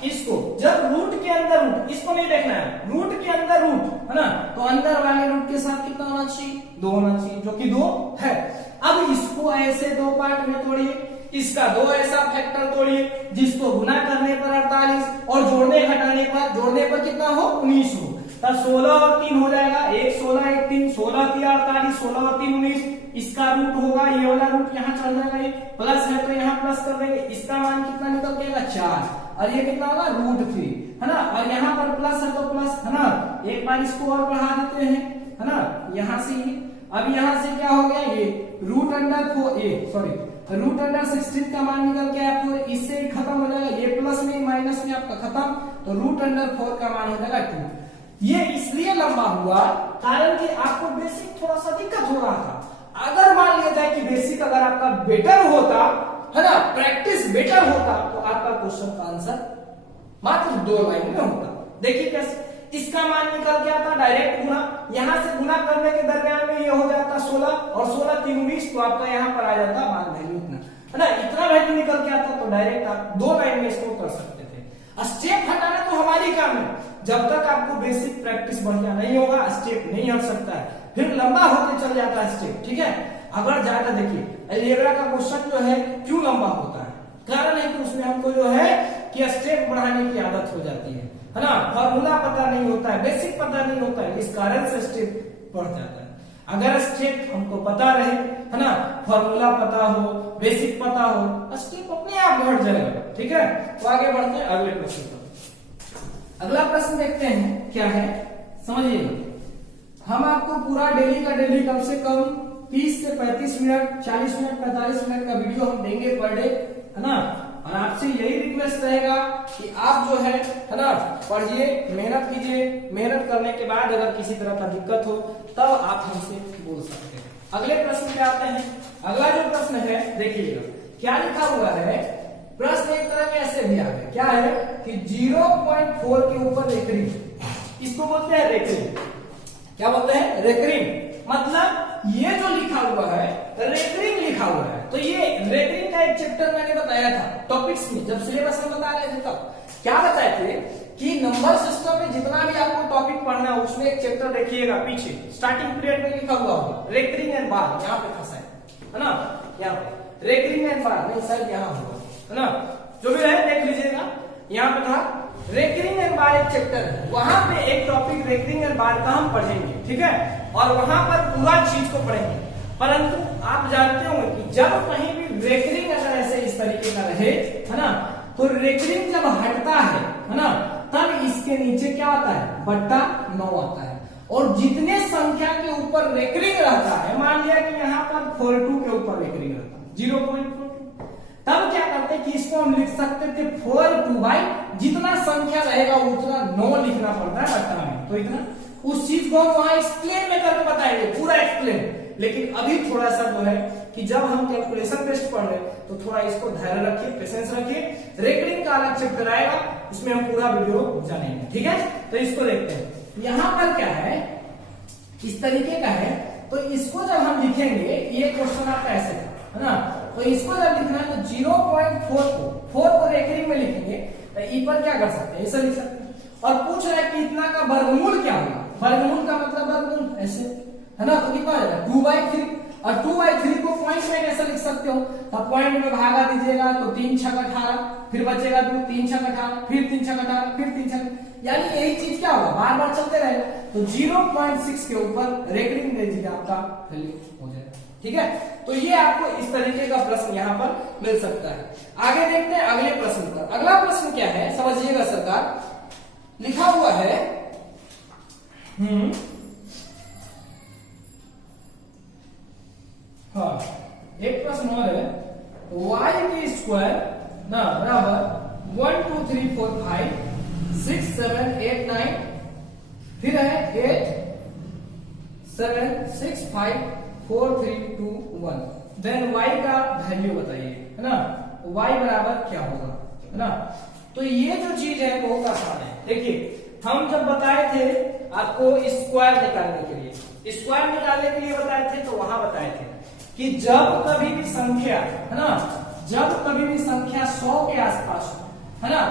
इसको जब रूट के अंदर रूट, इसको नहीं देखना है, रूट के अंदर रूट, है ना, तो अंदर वाले रूट के साथ कितना होना चाहिए, 2 होना चाहिए, जो कि 2 है। अब इसको ऐसे 2 पार्ट में तोड़िए, इसका 2 ऐसा फैक्टर तोड़िए जिसको गुना करने पर 48 और जोड़ने घटाने पर कितना हो, 19 हो, तब 16 और 3 हो जाएगा, 1 16 1 3, 16 3 48, 16 और 3 19, इसका रूट होगा, ये वाला रूट यहाँ चल जाएगा, ये प्लस है तो यहाँ प्लस कर देंगे, इसका मान कितना निकल जाएगा 4, और ये कितना होगा √3, है ना, और यहाँ पर प्लस है तो प्लस, है ना, एक बार इसको और बढ़ा देते हैं, है ना, यहाँ से ये, अब यहाँ से क्या हो गया, ये √16 का मान निकल के आया 4, इससे खत्म हो जाएगा, ये प्लस में माइनस में आपका खत्म, तो √4 का मान हो जाएगा 2। ये इसलिए लंबा हुआ कारण कि आपको बेसिक थोड़ा सा दिक्कत हो रहा था। अगर मान लिया जाए कि बेसिक अगर आपका बेटर होता है ना, प्रैक्टिस बेटर होता, तो आपका क्वेश्चन का आंसर मात्र 2 लाइन में होता। देखिए कैसे, इसका मान निकल के आता डायरेक्ट गुना, यहां से गुना करने के दरमियान में ये हो जाता 16 और 16 3 20, तो आपका यहां पर आ जाता मान वैल्यू इतना, है ना, इतना वैल्यू निकल के आता, तो डायरेक्ट आप 2 लाइन में इसको कर सकते थे। स्टेप हटाना तो हमारी काम है, जब तक आपको बेसिक प्रैक्टिस बढ़िया नहीं होगा स्टेप नहीं हट सकता है, फिर लंबा होकर चल जाता है स्टेप, ठीक है। अगर ज्यादा देखिए अलजेब्रा का क्वेश्चन जो है क्यों लंबा होता है, कारण है कि उसमें हमको जो है कि स्टेप बढ़ाने की आदत हो जाती है ना, फॉर्मूला पता नहीं होता है, बेसिक पता नहीं होता है, इस कारण से स्टेप बढ़ जाता है। अगर स्टेप हमको पता रहे, है ना, फॉर्मूला पता हो, बेसिक पता हो, स्टेप अपने आप बढ़ जाएगा, ठीक है। तो आगे बढ़ते हैं अगले प्रश्न पर। अगला प्रश्न देखते हैं क्या है, समझिएगा। हम आपको पूरा डेली का डेली कम से कम 30 से 35 मिनट, 40 मिनट, 45 मिनट का वीडियो हम देंगे पर डे, है ना। और आपसे यही रिक्वेस्ट रहेगा कि आप जो है ना, पढ़िए, मेहनत कीजिए, मेहनत करने के बाद अगर किसी तरह का दिक्कत हो तब आप हमसे बोल सकते हैं। अगले प्रश्न पे आते हैं। अगला जो प्रश्न है देखिएगा क्या लिखा हुआ है, प्रश्न एक तरह के ऐसे भी आ गए, क्या है कि 0.4 के ऊपर रेकरिंग, इसको बोलते हैं रेकरिंग। क्या बोलते हैं? रेकरिंग। मतलब ये जो लिखा हुआ है रेकरिंग लिखा हुआ है, तो ये रेकरिंग का एक चैप्टर मैंने बताया था टॉपिक्स में, जब सिलेबस में बता रहे थे तब क्या बताए थे कि नंबर सिस्टम में जितना भी आपको टॉपिक पढ़ना है उसमें एक चैप्टर देखिएगा पीछे स्टार्टिंग पीरियड में लिखा हुआ होगा रेकरिंग एंड बार, यहाँ पे फंसा है ना, यहाँ पे रेकरिंग एंड बार नहीं शायद यहाँ होगा, है ना, जो भी रहे देख लीजिएगा, यहाँ पे था रेकरिंग एंड बार एक चैप्टर है, वहां पे एक टॉपिक रेकरिंग एंड बार का हम पढ़ेंगे, ठीक है, और वहां पर पूरा चीज को पढ़ेंगे। परंतु आप जानते होंगे कि जब कहीं भी रेकरिंग अगर ऐसे इस तरीके का रहे, है ना, तो रेकरिंग जब हटता है ना, तब इसके नीचे क्या आता है, बट्टा 9 आता है, और जितने संख्या के ऊपर रेकरिंग रहता है, मान लिया कि यहाँ पर 42 के ऊपर रेकरिंग रहता है 0.42, तब क्या करते कि इसको हम लिख सकते थे 42 बाई जितना संख्या रहेगा उतना 9 लिखना पड़ता है बट्टा में, तो इतना उस चीज को हम वहां एक्सप्लेन में करके बताएंगे, पूरा एक्सप्लेन। लेकिन अभी थोड़ा सा जो है कि जब हम कैलकुलेशन टेस्ट पढ़ रहे हैं तो थोड़ा इसको धैर्य रखिए, पेशेंस रखिए, रेकरिंग का अलग चैप्टर आएगा उसमें हम पूरा वीडियो जानेंगे, ठीक है। तो इसको देखते हैं, यहाँ पर क्या है, इस तरीके का है, तो इसको जब हम लिखेंगे, ये क्वेश्चन आपका ऐसे है ना, तो इसको जब लिखना है तो 0.4 को रेकरिंग में लिखेंगे, तो ई पर क्या कर सकते हैं, ऐसे लिख सकते हैं, और पूछ रहा है कि इतना का वर्गमूल क्या होगा, वर्गमूल का मतलब वर्गमूल ऐसे, है ना, तो कितना आ जाएगा 2/3, और 2/3 को पॉइंट में कैसे लिख सकते हो, तो पॉइंट में भागा दीजिएगा तो 3 छक 18, फिर बचेगा 2, 3 छक 18, फिर 3 छक 18, फिर 3 छक, यानी यही चीज क्या होगा, बार बार चलते रहेगा, तो 0.6 के ऊपर रेकरिंग दीजिएगा आपका वैल्यू हो जाएगा, ठीक है। तो ये आपको इस तरीके का प्रश्न यहाँ पर मिल सकता है। आगे देखते हैं अगले प्रश्न पर। अगला प्रश्न क्या है समझिएगा सरकार, लिखा हुआ है हाँ, एक प्रश्न और है, y की स्क्वायर ना बराबर 1 2 3 4 5 6 7 8 9, फिर है 8 7 6 5 4 3 2 1, देन y का वैल्यू बताइए, है ना, y बराबर क्या होगा, है ना। तो ये जो चीज है बहुत आसान है। देखिए हम जब बताए थे आपको स्क्वायर निकालने के लिए, स्क्वायर निकालने के लिए बताए थे, तो वहां बताए थे कि जब कभी भी संख्या, है ना, जब कभी भी संख्या 100 के आसपास हो, है ना,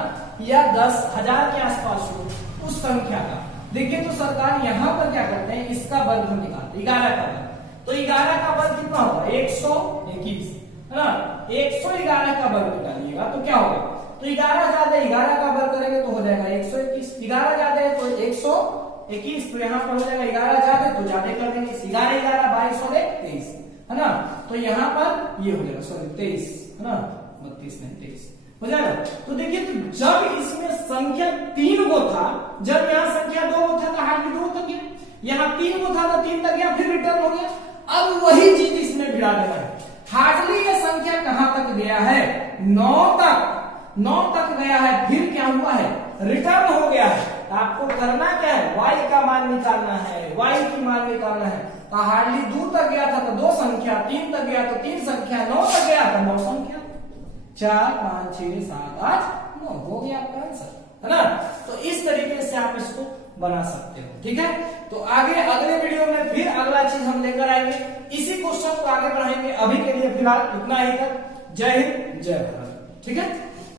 या 10,000 के आसपास हो, उस संख्या का देखिए, तो सरकार यहाँ पर क्या करते हैं, इसका वर्ग निकालते 11 का वर्ग, तो 11 का वर्ग कितना होगा 121, है ना, 111 का वर्ग निकालिएगा तो क्या होगा, तो 11 ज्यादा 11 का वर्ग करेंगे तो हो जाएगा 121, 11 ज्यादा है तो 121, तो यहाँ पर हो जाएगा 11 ज्यादा तो ज्यादा कर देंगे, 11 11 22 और 23, है ना, तो यहाँ पर ये हो जाएगा सॉरी 23, है ना, 32 नहीं 23 हो जाएगा। तो देखिए तो जब इसमें संख्या 3 गो था, जब यहाँ संख्या 2 गो था तो हार्डली 2 तक गया, यहाँ 3 गो था तो 3 तक गया, फिर रिटर्न हो गया। अब वही चीज इसमें भिड़ा देना है, हार्डली ये संख्या कहां तक गया है 9 तक, 9 तक गया है, फिर क्या हुआ है रिटर्न हो गया है, आपको करना क्या है, y का मान निकालना है, y की मान निकालना है। तो हार्डली 2 तक गया था तो 2 संख्या, 3 तक गया तो 3 संख्या, 9 तक गया तो 9 संख्या, 4 5 6 7 8 9 हो गया आपका आंसर, है ना। तो इस तरीके से आप इसको बना सकते हो, ठीक है। तो आगे अगले वीडियो में फिर अगला चीज हम लेकर आएंगे, इसी क्वेश्चन को आगे बढ़ाएंगे। अभी के लिए फिलहाल इतना ही तक। जय हिंद जय भारत, ठीक है।